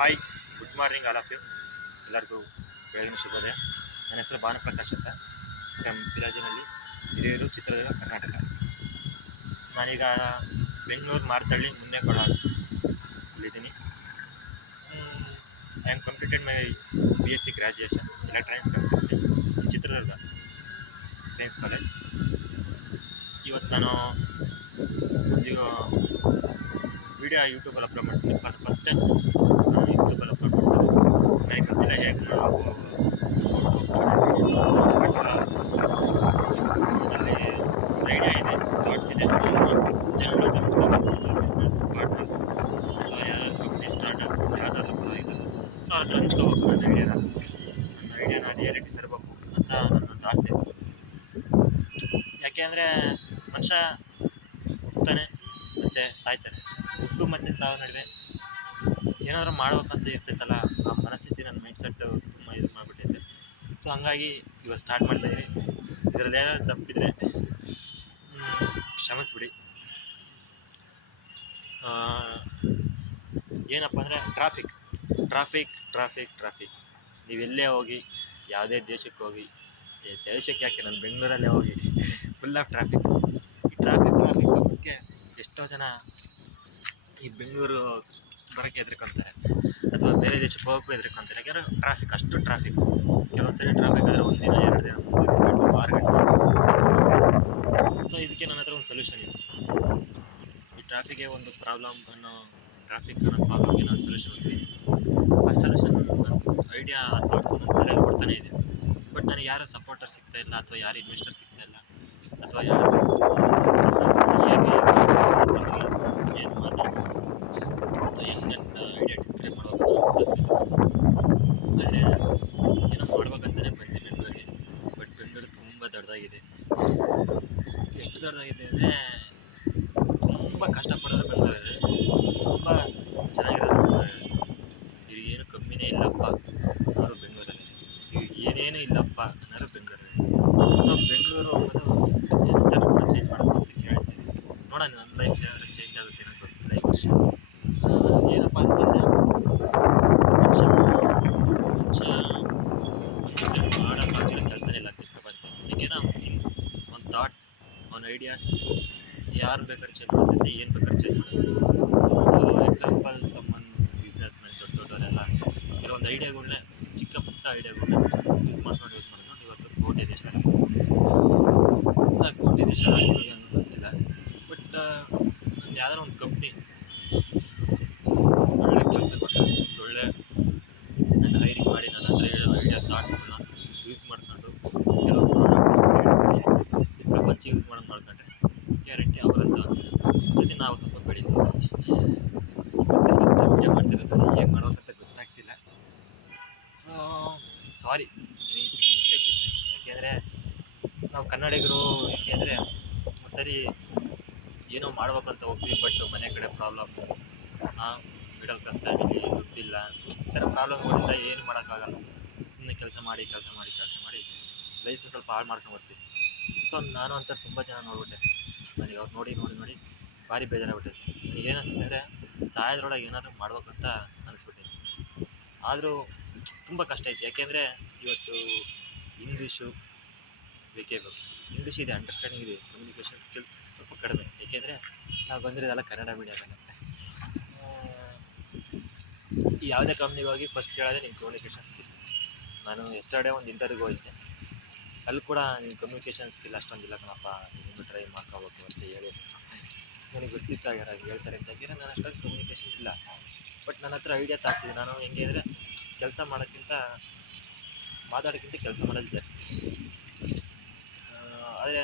Hi, good morning all of you. ಎಲ್ಲರಿಗೂ ಬೆಳಗಿನ ಶುಭೋದಯ. ನನ್ನ ಹೆಸರು ಭಾನುಪ್ರಕಾಶ್ ಅಂತ, ಫ್ರಮ್ ಪಿರಾಜಿನಲ್ಲಿ, ಹಿರಿಯೂರು, ಚಿತ್ರದುರ್ಗ, ಕರ್ನಾಟಕ. ನಾನೀಗ ಬೆಂಗಳೂರು ಮಾರ್ತಳ್ಳಿ ಮುಂದೆ ಅಲ್ಲಿದ್ದೀನಿ. I am completed my BSc graduation electronics computer science, Chitradurga science college. ಇವತ್ತು ನಾನು ಈಗ ವಿಡಿಯೋ ಯೂಟ್ಯೂಬಲ್ಲಿ ಅಪ್ಲೋಡ್ ಮಾಡ್ತೀನಿ. ಫಾರ್ ದ ಫಸ್ಟ್ ಟೈಮ್ ನಾನು ಯೂಟ್ಯೂಬಲ್ಲಿ ಅಪ್ಲೋಡ್ ಮಾಡ್ತೀನಿ. ನನಗೆ ಗೊತ್ತಿಲ್ಲ ಹೇಗೆ ಮಾಡಬೇಕು. ಅದರಲ್ಲಿ ಐಡಿಯಾ ಇದೆ, ಥಾಟ್ಸ್ ಇದೆ. ಜನಗಳು ಬಿಸ್ನೆಸ್ ಪಾರ್ಟ್ನರ್ಸ್ ಅಥವಾ ಯಾರಾದ್ರು ಕಂಪ್ನಿ ಸ್ಟಾರ್ಟಪ್ ಯಾವುದಾದ್ರೂ ಪರವಾಗಿಲ್ಲ, ಸೊ ಅವ್ರ ಹತ್ರ ಹಂಚ್ಕೋಬೇಕು ನನ್ನ ಐಡಿಯಾನ ರಿಯಾಲಿಟಿ ತರಬೇಕು ಅಂತ ನನ್ನೊಂದು ಆಸೆ. ಯಾಕೆ ಅಂದರೆ ಮನುಷ್ಯ ಹುಟ್ಟುತ್ತಾನೆ ಮತ್ತು ಸಾಯ್ತಾನೆ. ಹುಟ್ಟು ಮತ್ತು ಸಾವು ನಡುವೆ ಏನಾದರೂ ಮಾಡ್ಬೇಕಂತ ಇರ್ತೈತಲ್ಲ, ಆ ಮನಸ್ಥಿತಿ ನನ್ನ ಮೈಂಡ್ಸೆಟ್ಟು ತುಂಬ ಇದು ಮಾಡಿಬಿಟ್ಟಿದೆ. ಸೊ ಹಂಗಾಗಿ ಇವಾಗ ಸ್ಟಾರ್ಟ್ ಮಾಡ್ತಾಯಿದ್ದೀನಿ. ಇದರಲ್ಲಿ ಏನಾದ್ರು ತಪ್ಪಿದ್ರೆ ಕ್ಷಮಿಸ್ಬಿಡಿ. ಏನಪ್ಪ ಅಂದರೆ ಟ್ರಾಫಿಕ್ ನೀವೆಲ್ಲೇ ಹೋಗಿ, ಯಾವುದೇ ದೇಶಕ್ಕೆ ಹೋಗಿ, ದೇಶಕ್ಕೆ ಯಾಕೆ ನಾನು ಬೆಂಗಳೂರಲ್ಲೇ ಹೋಗಿ ಫುಲ್ ಆಫ್ ಟ್ರಾಫಿಕ್. ಈ ಟ್ರಾಫಿಕ್ ಬಗ್ಗೆ ಎಷ್ಟೋ ಜನ ಈ ಬೆಂಗಳೂರು ಬರೋಕ್ಕೆ ಹೆದರ್ಕೊಂತಾರೆ ಅಥವಾ ಬೇರೆ ದೇಶಕ್ಕೆ ಹೋಗೋಕ್ಕೂ ಹೆದರ್ಕೊಂತಾರೆ. ಯಾಕೆಂದರೆ ಟ್ರಾಫಿಕ್, ಅಷ್ಟು ಟ್ರಾಫಿಕ್. ಕೆಲವೊಂದು ಸರಿ ಟ್ರಾಫಿಕ್ ಆದರೆ 1 ದಿನ 2 ದಿನ 6 ಗಂಟೆ. ಸೊ ಇದಕ್ಕೆ ನನ್ನ ಹತ್ರ ಒಂದು ಸೊಲ್ಯೂಷನ್ ಇದೆ. ಈ ಟ್ರಾಫಿಕ್ಗೆ ಒಂದು ಪ್ರಾಬ್ಲಮ್ ಅನ್ನೋ ಪ್ರಾಬ್ಲಮ್ಗೆ ನಾನು ಸೊಲ್ಯೂಷನ್ ಹುಡ್ತೀನಿ. ಆ ಸೊಲ್ಯೂಷನ್ ಐಡಿಯಾ, ಥಾಟ್ಸು ನನ್ನ ತಲೆಯಲ್ಲಿ ಓಡ್ತಾನೆ ಇದೆ. ಬಟ್ ನನಗೆ ಯಾರು ಸಪೋರ್ಟರ್ ಸಿಗ್ತಾಯಿಲ್ಲ, ಅಥವಾ ಯಾರು ಇನ್ವೆಸ್ಟರ್ ಸಿಗ್ತಾಯಿಲ್ಲ, ಅಥವಾ ಯಾರು ಏನು ಮಾತಾಡೋದು ಅಥವಾ ಹೆಂಗೆ ಐಡಿಯಾ ಡಿಸ್ಕ್ರೈಬ್ ಮಾಡೋದು. ಆದರೆ ಏನೋ ಮಾಡ್ಬೇಕಂತಲೇ ಬಂದು ಬೆಂಗಳೂರಿಗೆ. ಬಟ್ ಬೆಂಗಳೂರು ತುಂಬ ದೊಡ್ಡದಾಗಿದೆ. ಎಷ್ಟು ದೊಡ್ಡದಾಗಿದೆ ಅಂದರೆ ತುಂಬ ಕಷ್ಟಪಡೋರು ಬೆಂಗಳೂರಲ್ಲಿ ತುಂಬ ಚೆನ್ನಾಗಿರೋದು. ಈಗ ಏನು ಕಮ್ಮಿನೇ ಇಲ್ಲಪ್ಪ ಅನ್ನೋರು ಬೆಂಗಳೂರಲ್ಲಿ, ಈಗ ಏನೇನು ಇಲ್ಲಪ್ಪ ಅನ್ನೋರು ಬೆಂಗಳೂರಲ್ಲಿ. ಸೊ ಬೆಂಗಳೂರು ಅನ್ನೋದು ಎಂಥರೂ ಕೂಡ ಚೇಂಜ್ ಮಾಡೋದು ಅಂತ ಕೇಳ್ತೀನಿ. ನೋಡೋಣ ನನ್ನ ಲೈಫ್ ಏನಾದರೂ ಚೇಂಜ್ ಆಗುತ್ತೆ ಅನ್ನೋದು ಗೊತ್ತಿಲ್ಲ ಈ ವರ್ಷ. ಏನಪ್ಪ ಅಂತಂದರೆ ಮನುಷ್ಯ ಮಾಡೋಕ್ಕಾಗಿರೋ ಕೆಲಸನೇ ಇಲ್ಲ ಅಂತ ಪ್ರಪಂಚ. ಏಕೆಂದರೆ ಅವ್ನ ಥಿಂಗ್ಸ್, ಅವ್ನ ಥಾಟ್ಸ್, ಅವ್ನ ಐಡಿಯಾಸ್ ಯಾರು ಬೇಕಾದ್ರೆ ಚೇಂಜ್ ಮಾಡ್ತೈತೆ, ಏನು ಬೇಕಾದ್ರೆ ಚೇಂಜ್ ಮಾಡ್ತೈತೆ. ಸೊ ಎಕ್ಸಾಂಪಲ್ ಸಮ್ಮನ್ ಬಿಸ್ನೆಸ್ ಮ್ಯಾನ್ ದೊಡ್ಡವರೆಲ್ಲ ಕೆಲವೊಂದು ಐಡಿಯಾಗಳನ್ನೇ, ಚಿಕ್ಕ ಪುಟ್ಟ ಐಡಿಯಾಗಳನ್ನ ಯೂಸ್ ಮಾಡ್ಕೊಂಡು ಇವತ್ತು ಕೋಟಿ ದೇಶ ಆಗಿರೋದು ಅನ್ನೋ ಗೊತ್ತಿಲ್ಲ. ಬಟ್ ಯಾವ್ದಾದ್ರು ಒಂದು ಕಂಪ್ನಿ ಒಳ್ಳೆ ಕೆಲಸ ಕೊಟ್ಟರೆ, ಒಳ್ಳೆ ನನ್ನ ಹೈರಿಂಗ್ ಮಾಡಿ ನನ್ನ ಹತ್ರ ಹೇಳೋ ಐಡಿಯಾ ಥಾಟ್ಸ್ಗಳನ್ನ ಯೂಸ್ ಮಾಡ್ಕೊಂಡು ಕೆಲವು ಪ್ರಪಂಚ ಯೂಸ್ ಮಾಡ್ಕೊಂಡ್ರೆ ಗ್ಯಾರಂಟಿ ಅವರಂತ ಆಗ್ತಾರೆ. ಜೊತೆ ನಾವು ಸ್ವಲ್ಪ ಬೆಳೀತೀವಿ. ಮತ್ತು ಫಸ್ಟ್ ಟೈಮ್ ವಿಡಿಯೋ ಮಾಡ್ತಿರೋದ್ರಲ್ಲಿ ಹೇಗೆ ಮಾಡೋಕ್ಕಂತ ಗೊತ್ತಾಗ್ತಿಲ್ಲ. ಸೊ ಸಾರಿ ಎನಿಥಿಂಗ್ ಮಿಸ್ಟೇಕ್ ಇತ್ತು. ಯಾಕೆಂದರೆ ನಾವು ಕನ್ನಡಿಗರು, ಏಕೆಂದರೆ ಒಂದು ಸರಿ ಏನೋ ಮಾಡ್ಬೇಕಂತ ಹೋಗ್ತೀವಿ, ಬಟ್ ಮನೆ ಕಡೆ ಪ್ರಾಬ್ಲಮ್, ಮಿಡಲ್ ಕ್ಲಾಸ್ ಫ್ಯಾಮಿಲಿ, ದುಡ್ಡಿಲ್ಲ, ಈ ಥರ ಪ್ರಾಬ್ಲಮ್ಗಳಿಂದ ಏನು ಮಾಡೋಕ್ಕಾಗಲ್ಲ. ಸುಮ್ಮನೆ ಕೆಲಸ ಮಾಡಿ ಲೈಫ್ ಸ್ವಲ್ಪ ಹಾಳು ಮಾಡ್ಕೊಂಡ್ಬರ್ತೀವಿ. ಸೊ ನಾನು ಅಂತ ತುಂಬ ಜನ ನೋಡ್ಬಿಟ್ಟೆ. ನನಗೆ ಅವ್ರು ನೋಡಿ ಭಾರಿ ಬೇಜಾರಾಗ್ಬಿಟ್ಟೈತೆ. ನನಗೆ ಏನು ಅನಿಸುತ್ತೆ ಅಂದರೆ ಸಾಯೋದ್ರೊಳಗೆ ಏನಾದರೂ ಮಾಡ್ಬೇಕಂತ ಅನಿಸ್ಬಿಟ್ಟೈತೆ. ಆದರೂ ತುಂಬ ಕಷ್ಟ ಐತೆ. ಯಾಕೆಂದರೆ ಇವತ್ತು ಇಂಗ್ಲೀಷು ಬೇಕೇ ಬೇಕು. ಇಂಗ್ಲೀಷ್ ಇದೆ, ಅಂಡರ್ಸ್ಟ್ಯಾಂಡಿಂಗ್ ಇದೆ, ಕಮ್ಯುನಿಕೇಷನ್ ಸ್ಕಿಲ್ ಸ್ವಲ್ಪ ಕಡಿಮೆ. ಏಕೆಂದರೆ ನಾವು ಬಂದಿರೋದೆಲ್ಲ ಕನ್ನಡ ಮೀಡಿಯಮಲ್ಲಿ. ಯಾವುದೇ ಕಂಪ್ನಿಗೆ ಹೋಗಿ ಫಸ್ಟ್ ಕೇಳೋದೇ ನಿಮ್ಮ ಕಮ್ಯುನಿಕೇಷನ್ ಸ್ಕಿಲ್. ನಾನು ಎಸ್ಟರ್ಡೇ ಒಂದು ಇಂಟರ್ವ್ಯೂಗೆ ಹೋಗಿದ್ದೆ. ಅಲ್ಲಿ ಕೂಡ ನಿಮ್ಮ ಕಮ್ಯುನಿಕೇಷನ್ ಸ್ಕಿಲ್ ಅಷ್ಟೊಂದಿಲ್ಲ ಕಣಪ್ಪ, ನೀವು ಟ್ರೈ ಮಾಡ್ಕೋಬೇಕು ಅಂತ ಹೇಳಿ ನನಗೆ ಗೊತ್ತಿತ್ತಾಗ ಹೇಳ್ತಾರೆ ಅಂತ. ಯಾಕೆಂದರೆ ನಾನು ಅಷ್ಟೊಂದು ಕಮ್ಯುನಿಕೇಷನ್ ಇಲ್ಲ. ಬಟ್ ನನ್ನ ಹತ್ರ ಐಡಿಯಾ ತಾಗ್ತಿದೆ. ನಾನು ಹೆಂಗೆ ಅಂದರೆ ಕೆಲಸ ಮಾಡೋಕ್ಕಿಂತ ಮಾತಾಡೋಕ್ಕಿಂತ ಕೆಲಸ ಮಾಡೋದು ಜಾಸ್ತಿ. ಆದರೆ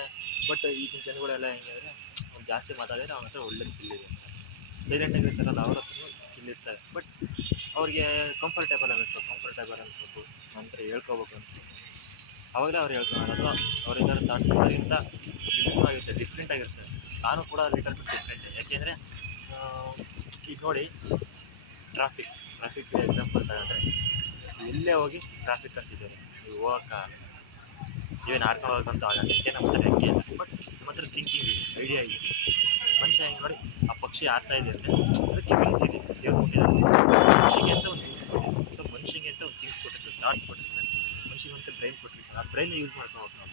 ಬಟ್ ಈಗಿನ ಜನಗಳೆಲ್ಲ ಹೆಂಗೆ ಅಂದರೆ ಅವ್ನು ಜಾಸ್ತಿ ಮಾತಾಡಿದ್ರೆ ಅವನ ಹತ್ರ ಒಳ್ಳೆ ಸ್ಕಿಲ್ ಇದೆ ಅಂತ. ಸೈಲೆಂಟಾಗಿರ್ತಾರಲ್ಲ ಅವ್ರ ಹತ್ರನೂ ಸ್ಕಿಲ್ ಇರ್ತಾರೆ. ಬಟ್ ಅವ್ರಿಗೆ ಕಂಫರ್ಟೇಬಲ್ ಅನ್ನಿಸ್ಬೇಕು, ನನ್ನ ಹತ್ರ ಹೇಳ್ಕೋಬೇಕು ಅನಿಸ್ಬೇಕು. ಅವಾಗಲೇ ಅವ್ರು ಹೇಳ್ಕೊಳ್ಳೋದು, ಅಥವಾ ಅವ್ರಿದ್ದಾರ ಥಾಟ್ಸ್ ಎಲ್ಲರಿಗಿಂತ ಭಿನ್ನವಾಗಿರುತ್ತೆ, ಡಿಫ್ರೆಂಟಾಗಿರ್ತದೆ. ನಾನು ಕೂಡ ಲಿಟಲ್ ಬಿಟ್ ಡಿಫ್ರೆಂಟೇ. ಯಾಕೆಂದರೆ ಈಗ ನೋಡಿ, ಟ್ರಾಫಿಕ್ ಎಕ್ಸಾಂಪಲ್ ತಗೊಂಡ್ರೆ, ಎಲ್ಲೇ ಹೋಗಿ ಟ್ರಾಫಿಕ್ ಅಂತಿದ್ದಾರೆ, ನೀವು ಹೋಗೋಕ್ಕಾಗಲ್ಲ, ನೀವೇನು ಹಾರ್ಕೊಂಡು ಹೋಗೋಕ್ಕಂತೂ ಆಗಲ್ಲ. ಯಾಕೆ ನಮ್ಮ ಹತ್ರ ಹೆಂಗೆ ಇಲ್ಲ, ಬಟ್ ನಮ್ಮ ಹತ್ರ ಥಿಂಕಿಂಗ್ ಇದೆ, ಐಡಿಯಾ ಇದೆ. ಮನುಷ್ಯ ಹೆಂಗೆ ನೋಡಿ, ಆ ಪಕ್ಷಿ ಆಗ್ತಾ ಇದೆ ಅಂದರೆ ಅದಕ್ಕೆ ವಿಂಗ್ಸ್ ಇದೆ, ದೇವ್ರು ಕೊಟ್ಟಿದ್ದಾರೆ. ಪಕ್ಷಿಗೆ ಅಂತ ಒಂದು ಥಾಟ್ಸ್ ಕೊಟ್ಟಿರ್ತಾರೆ, ಮನುಷ್ಯನಿಗಂತ ಬ್ರೈನ್ ಕೊಟ್ಟಿರ್ತಾರೆ. ಆ ಬ್ರೈನ್ ಯೂಸ್ ಮಾಡ್ಕೊಂಡು ಹೋಗ್ಬೇಕು ನಾವು.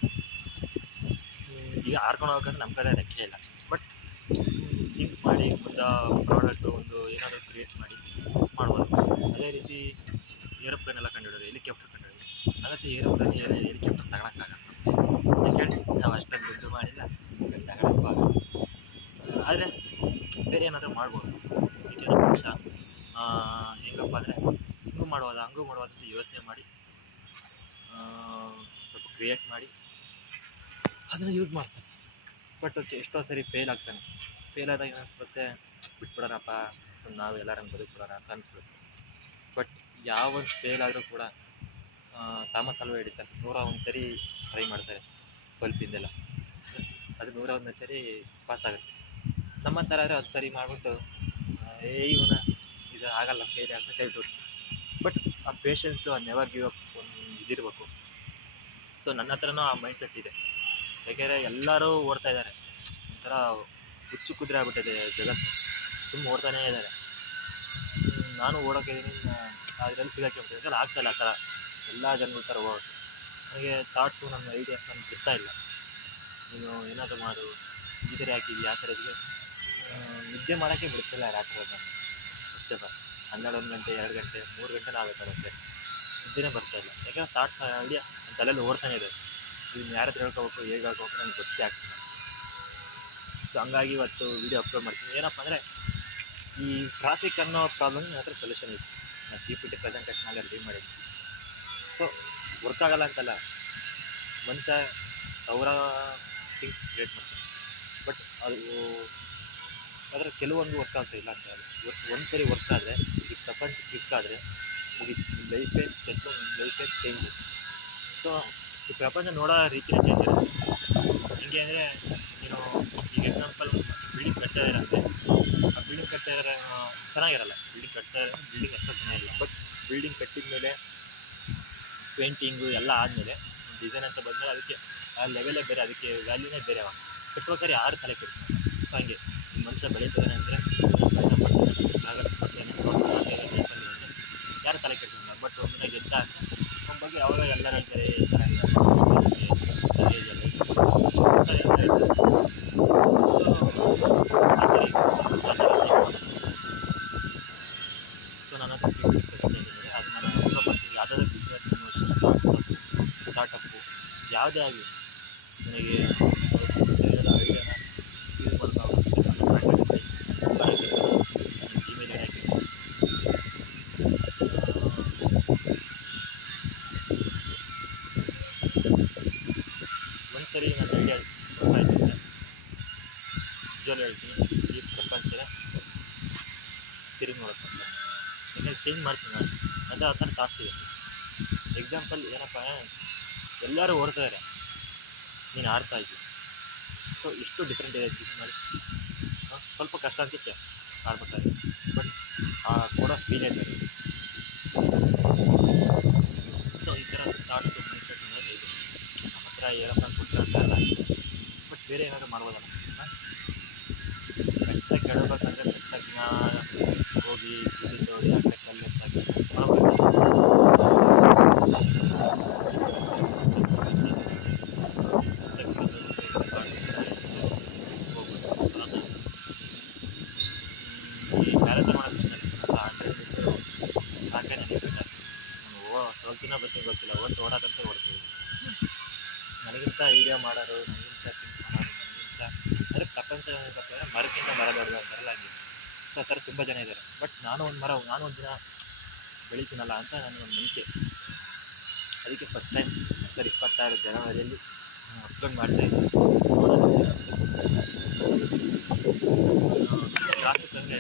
ಈಗ ಹಾರ್ಕೊಂಡು ಹೋಗ್ಬೇಕಂದ್ರೆ ನಮ್ಮ ಕಡೆ ರೆಕ್ಕೆ ಇಲ್ಲ, ಬಟ್ ಥಿಂಕ್ ಮಾಡಿ ಒಂದು ಪ್ರಾಡಕ್ಟು ಒಂದು ಏನಾದರೂ ಕ್ರಿಯೇಟ್ ಮಾಡಿ ಮಾಡ್ಬೋದು. ಅದೇ ರೀತಿ ಏರೋಪ್ಲೇನ್ ಎಲ್ಲ ಕಂಡುಹಿಡಿಯೋದು, ಹೆಲಿಕಾಪ್ಟರ್ ಕಂಡುಹಿಡಿಯೋದು. ಅದಕ್ಕೆ ಏರೋಪ್ಲೇನ್ ಹೆಲಿಕಾಪ್ಟರ್ ತಗೊಳಕ್ಕಾಗಲ್ಲ ಯಾಕೆ ನಾವು ಅಷ್ಟೊಂದು ದುಡ್ಡು ಮಾಡಿಲ್ಲ, ತಗೊಳಕ್ಕೂ ಆಗಲ್ಲ. ಆದರೆ ಬೇರೆ ಏನಾದರೂ ಮಾಡ್ಬೋದು. ಏಕೆಂದರೆ ಮನುಷ್ಯ ಹೆಂಗಪ್ಪ ಅಂದರೆ ಹಿಂಗೂ ಮಾಡ್ಬೋದಾ ಹಂಗೂ ಮಾಡ್ಬೋದ ಅಂತ ಯೋಚನೆ ಮಾಡಿ ಸ್ವಲ್ಪ ಕ್ರಿಯೇಟ್ ಮಾಡಿ ಅದನ್ನು ಯೂಸ್ ಮಾಡ್ತಾನೆ. ಬಟ್ ಎಷ್ಟೋ ಸರಿ ಫೇಲ್ ಆಗ್ತಾನೆ. ಫೇಲ್ ಆದಾಗ ಏನು ಅನಿಸ್ಬಿಡುತ್ತೆ, ಬಿಟ್ಬಿಡೋಣಪ್ಪ, ಸುಮ್ಮನೆ ನಾವು ಎಲ್ಲರಂಗೆ ಬದುಕ್ಬಿಡೋಣ ಅಂತ ಅನಿಸ್ಬಿಡುತ್ತೆ. ಬಟ್ ಯಾವ ಒಂದು ಫೇಲ್ ಆದರೂ ಕೂಡ ಥಾಮಸ್ ಆಲ್ವಾ ಎಡಿಸನ್ 101 ಸರಿ ಟ್ರೈ ಮಾಡ್ತಾರೆ ಬಲ್ಪಿಂದೆಲ್ಲ, ಅದು 101 ಸರಿ ಪಾಸ್ ಆಗುತ್ತೆ. ನಮ್ಮಂಥರ ಆದರೆ 10 ಸರಿ ಮಾಡಿಬಿಟ್ಟು ಇವನ ಇದು ಆಗಲ್ಲ ನಮ್ಮ ಕೈಲಿ ಅಂತ ಕೈ ಬಿಟ್ಟು. ಬಟ್ ಆ ಪೇಷನ್ಸು, ಆ ನೆವರ್ ಗಿವ್ ಅಪ್ ಒಂದು ಇದಿರಬೇಕು. ಸೊ ನನ್ನ ಹತ್ರನೂ ಆ ಮೈಂಡ್ ಸೆಟ್ ಇದೆ. ಯಾಕೆಂದರೆ ಎಲ್ಲರೂ ಓಡ್ತಾ ಇದ್ದಾರೆ, ಒಂಥರ ಹುಚ್ಚು ಕುದುರೆ ಆಗ್ಬಿಟ್ಟಿದೆ ಜಗತ್ತು, ಸುಮ್ಮನೆ ಓಡ್ತಾನೇ ಇದ್ದಾರೆ. ನಾನು ಓಡೋಕ್ಕಿದ್ದೀನಿ, ಅದರಲ್ಲಿ ಸಿಗಾಕೊಂಡ್ಬಿಟ್ಟಿದ್ರೆ ಆಗ್ತಾಯಿಲ್ಲ ಆ ಥರ ಎಲ್ಲ ಜನಗಳ ಥರ ಹೋಗೋದು. ನನಗೆ ಥಾಟ್ಸು, ನನ್ನ ಐಡಿಯಾಸ್ ನನಗೆ ಬಿಡ್ತಾ ಇಲ್ಲ. ನೀನು ಏನಾದರೂ ಮಾಡು, ಈ ಥರ ಹಾಕಿದ್ವಿ ಆ ಥರ ಇದಕ್ಕೆ ನಿದ್ದೆ ಮಾಡೋಕ್ಕೆ ಬಿಡ್ತಿಲ್ಲ ರಾತ್ರಿ ನಾನು ಅಷ್ಟೇ. 12 ಗಂಟೆ 2 ಗಂಟೆ 3 ಗಂಟೆನೂ ಆಗಬೇಕಾಗುತ್ತೆ, ನಿದ್ದೆನೇ ಬರ್ತಾಯಿಲ್ಲ. ಯಾಕೆಂದರೆ ಥಾಟ್ಸ್ ಐಡಿಯಾ ನನ್ನ ತಲೆಯಲ್ಲಿ ಓಡ್ತಾನೆ ಇದೆ. ಇದನ್ನು ಯಾರ ಹತ್ರ ಹೇಳ್ಕೋಬೇಕು, ಹೇಗೆ ಹೇಳ್ಕೋಬೇಕು ನನಗೆ ಗೊತ್ತೇ ಆಗ್ತಿಲ್ಲ. ಸೊ ಹಂಗಾಗಿ ಇವತ್ತು ವೀಡಿಯೋ ಅಪ್ಲೋಡ್ ಮಾಡ್ತೀನಿ. ಏನಪ್ಪ ಅಂದರೆ ಈ ಟ್ರಾಫಿಕ್ ಅನ್ನೋ ಪ್ರಾಬ್ಲಮ್ ನನ್ನ ಹತ್ರ ಸೊಲ್ಯೂಷನ್ ಇತ್ತು. ನಾನು GPT ಪ್ರೆಸೆಂಟೇಷನಲ್ಲಿ ರೆಡಿ ಮಾಡಿದ್ದೆ. ಸೊ ವರ್ಕ್ ಆಗೋಲ್ಲ ಅಂತಲ್ಲ, ಮನುಷ್ಯ ಸಾವಿರ ಥಿಂಗ್ಸ್ ಕ್ರಿಯೇಟ್ ಮಾಡ್ತಾನೆ, ಬಟ್ ಅದು ಅದರ ಕೆಲವೊಂದು ವರ್ಕ್ ಆಗ್ತಾ ಇಲ್ಲ ಅಂತ ಹೇಳಿ. ಒಂದು ಸರಿ ವರ್ಕ್ ಆದರೆ, ಈ ಪ್ರಪಂಚ ಕ್ಲಿಕ್ ಆದರೆ ಮುಗೀತು, ನಿಮ್ಮ ಲೈಫೇ ಸೆಟ್ಲು, ನಿಮ್ಮ ಲೈಫೇ ಚೇಂಜ್. ಸೊ ಈ ಪ್ರಪಂಚ ನೋಡೋ ರೀತಿಯೇ ಚೇಂಜ್ ಇರುತ್ತೆ. ಹೆಂಗೆ ಅಂದರೆ, ನೀನು ಈಗ ಎಕ್ಸಾಂಪಲ್ ಬಿಲ್ಡಿಂಗ್ ಕಟ್ತಾ ಇರೋಂತೆ, ಆ ಬಿಲ್ಡಿಂಗ್ ಕಟ್ತಾ ಇರೋ ಚೆನ್ನಾಗಿರಲ್ಲ. ಬಿಲ್ಡಿಂಗ್ ಕಟ್ತಾ ಇರೋ ಬಿಲ್ಡಿಂಗ್ ಅಷ್ಟು ಚೆನ್ನಾಗಿರಲ್ಲ. ಬಟ್ ಬಿಲ್ಡಿಂಗ್ ಕಟ್ಟಿದ ಮೇಲೆ ಪೇಂಟಿಂಗು ಎಲ್ಲ ಆದಮೇಲೆ ಡಿಸೈನ್ ಅಂತ ಬಂದಮೇಲೆ ಅದಕ್ಕೆ ಆ ಲೆವೆಲೇ ಬೇರೆ, ಅದಕ್ಕೆ ವ್ಯಾಲ್ಯೂನೇ ಬೇರೆ. ಅವಾಗ ಕಟ್ಬೇಕಾದ್ರೆ ಯಾರು ತಲೆ ಕೆಡ್ತಾರೆ. ಸೊ ಹಂಗೆ ಮನುಷ್ಯ ಬೆಳೀತಾನೆ ಅಂದರೆ ಕಷ್ಟಪಡ್ತಾನೆ, ಸ್ಟ್ರಗಲ್ ಪಡ್ತಾನೆ, ಯಾರು ತಲೆ ಕೆಡ್ಸೋಲ್ಲ. ಬಟ್ ಒಂದಿನ ಗೆದ್ದ ನಮ್ಮ ಬಗ್ಗೆ ಅವರು ಎಲ್ಲರೂ ಹೇಳ್ತಾರೆ, ಸೊ ನನ್ನ ಹತ್ರ ಅದು ನಾನು ಅಪ್ಲೋಡ್ ಮಾಡ್ತೀನಿ. ಯಾವುದಾದ್ರೂ ಬಿಸ್ನೆಸ್ ಸ್ಟಾರ್ಟಪ್ಪು ಯಾವುದೇ ಆಗಲಿ, ನನಗೆ ಐಡಿಯಾನ ಯೂಸ್ ಮಾಡ್ಕೊಂಡು ಜಿಮೇಲ್ ಐಡಿ ಹಾಕಿ ಒಂದು ಸರಿ ನನ್ನ ಐಡಿಯಾ ಗೊತ್ತಾಯ್ತು, ನಿಜವಾಗ್ಲೂ ಹೇಳ್ತೀನಿ, ಈ ಪ್ರಪಂಚದ ತಿರುಗಿ ನೋಡುತ್ತೆ ಅಂತ. ಯಾಕಂದರೆ ಚೇಂಜ್ ಮಾಡ್ತೀನಿ ನಾನು, ಅದು ಆ ಥರ ಥಾಟ್ಸ್ ಇದೆ. ಎಕ್ಸಾಂಪಲ್ ಏನಪ್ಪ, ಎಲ್ಲರೂ ಓಡ್ತಾರೆ, ನೀನು ಆಡ್ತಾ ಇದ್ದಿ. ಸೊ ಎಷ್ಟು ಡಿಫ್ರೆಂಟ್ ಇದೆ ಥಿಂಕ್ ಮಾಡಿ. ಸ್ವಲ್ಪ ಕಷ್ಟ ಅನಿಸುತ್ತೆ ಆಡ್ಬೇಕಾದ್ರೆ, ಬಟ್ ಆ ಕೊಡೋ ಫೀಲೇ ಬೇರೆ. ಸೊ ಈ ಥರ ಥಾಟ್ಸು ಮೈಂಡ್ಸೆಟ್ ಅನ್ನೋದು ಇದೆ. ನಮ್ಮ ಹತ್ರ ಏನಪ್ಪ ಕೊಟ್ಟಿರೋಲ್ಲ, ಬಟ್ ಬೇರೆ ಏನಾದರೂ ಮಾಡ್ಬೋದಲ್ಲ. ಬೆಟ್ಟ ಕೆಡಬೇಕಂದ್ರೆ ಬೆಟ್ಟಕ್ಕೆ ಹೋಗಿ ಗುಡಿ ತೋಡಿ ಆ ಕಟ್ಟಲ್ಲಿ ಈ ಮ್ಯಾರಥಾನ್ ಮಾಡೋದು ಇಷ್ಟ. 100 ಮೀಟ್ರು ಸಾಕೆ ನನಗೆ ಬೆಟ್ಟ. ನಾನು ಸೋಲ್ತಿನೋ ಬರ್ತೀನಿ ಗೊತ್ತಿಲ್ಲ, ಓಡೋದಂತ ಓಡ್ತೀವಿ. ನನಗಿಂತ ಐಡಿಯಾ ಮಾಡೋರು, ನನಗಿಂತ ಥಿಂಕ್ ಮಾಡೋರು, ನನಗಿಂತ ಅಂದರೆ ಪ್ರಪಂಚ ಏನಂತಂದರೆ ಮರಕ್ಕಿಂತ ಮರ ದೊಡ್ಡದು ಅಂತಾರಲ್ಲ ಹಂಗೆ. ಸೊ ಆ ಥರ ತುಂಬ ಜನ ಇದ್ದಾರೆ. ಬಟ್ ನಾನು ಒಂದು ದಿನ ಬೆಳಿತೀನಲ್ಲ ಅಂತ ನನಗೊಂದು ನಂಬಿಕೆ. ಅದಕ್ಕೆ ಫಸ್ಟ್ ಟೈಮ್ 2026 ಜನವರಿಯಲ್ಲಿ ಅಪ್ಲೋಡ್ ಮಾಡ್ತಾಯಿದ್ದೀನಿ. ಟ್ರಾಫಿಕ್ ಅಂದರೆ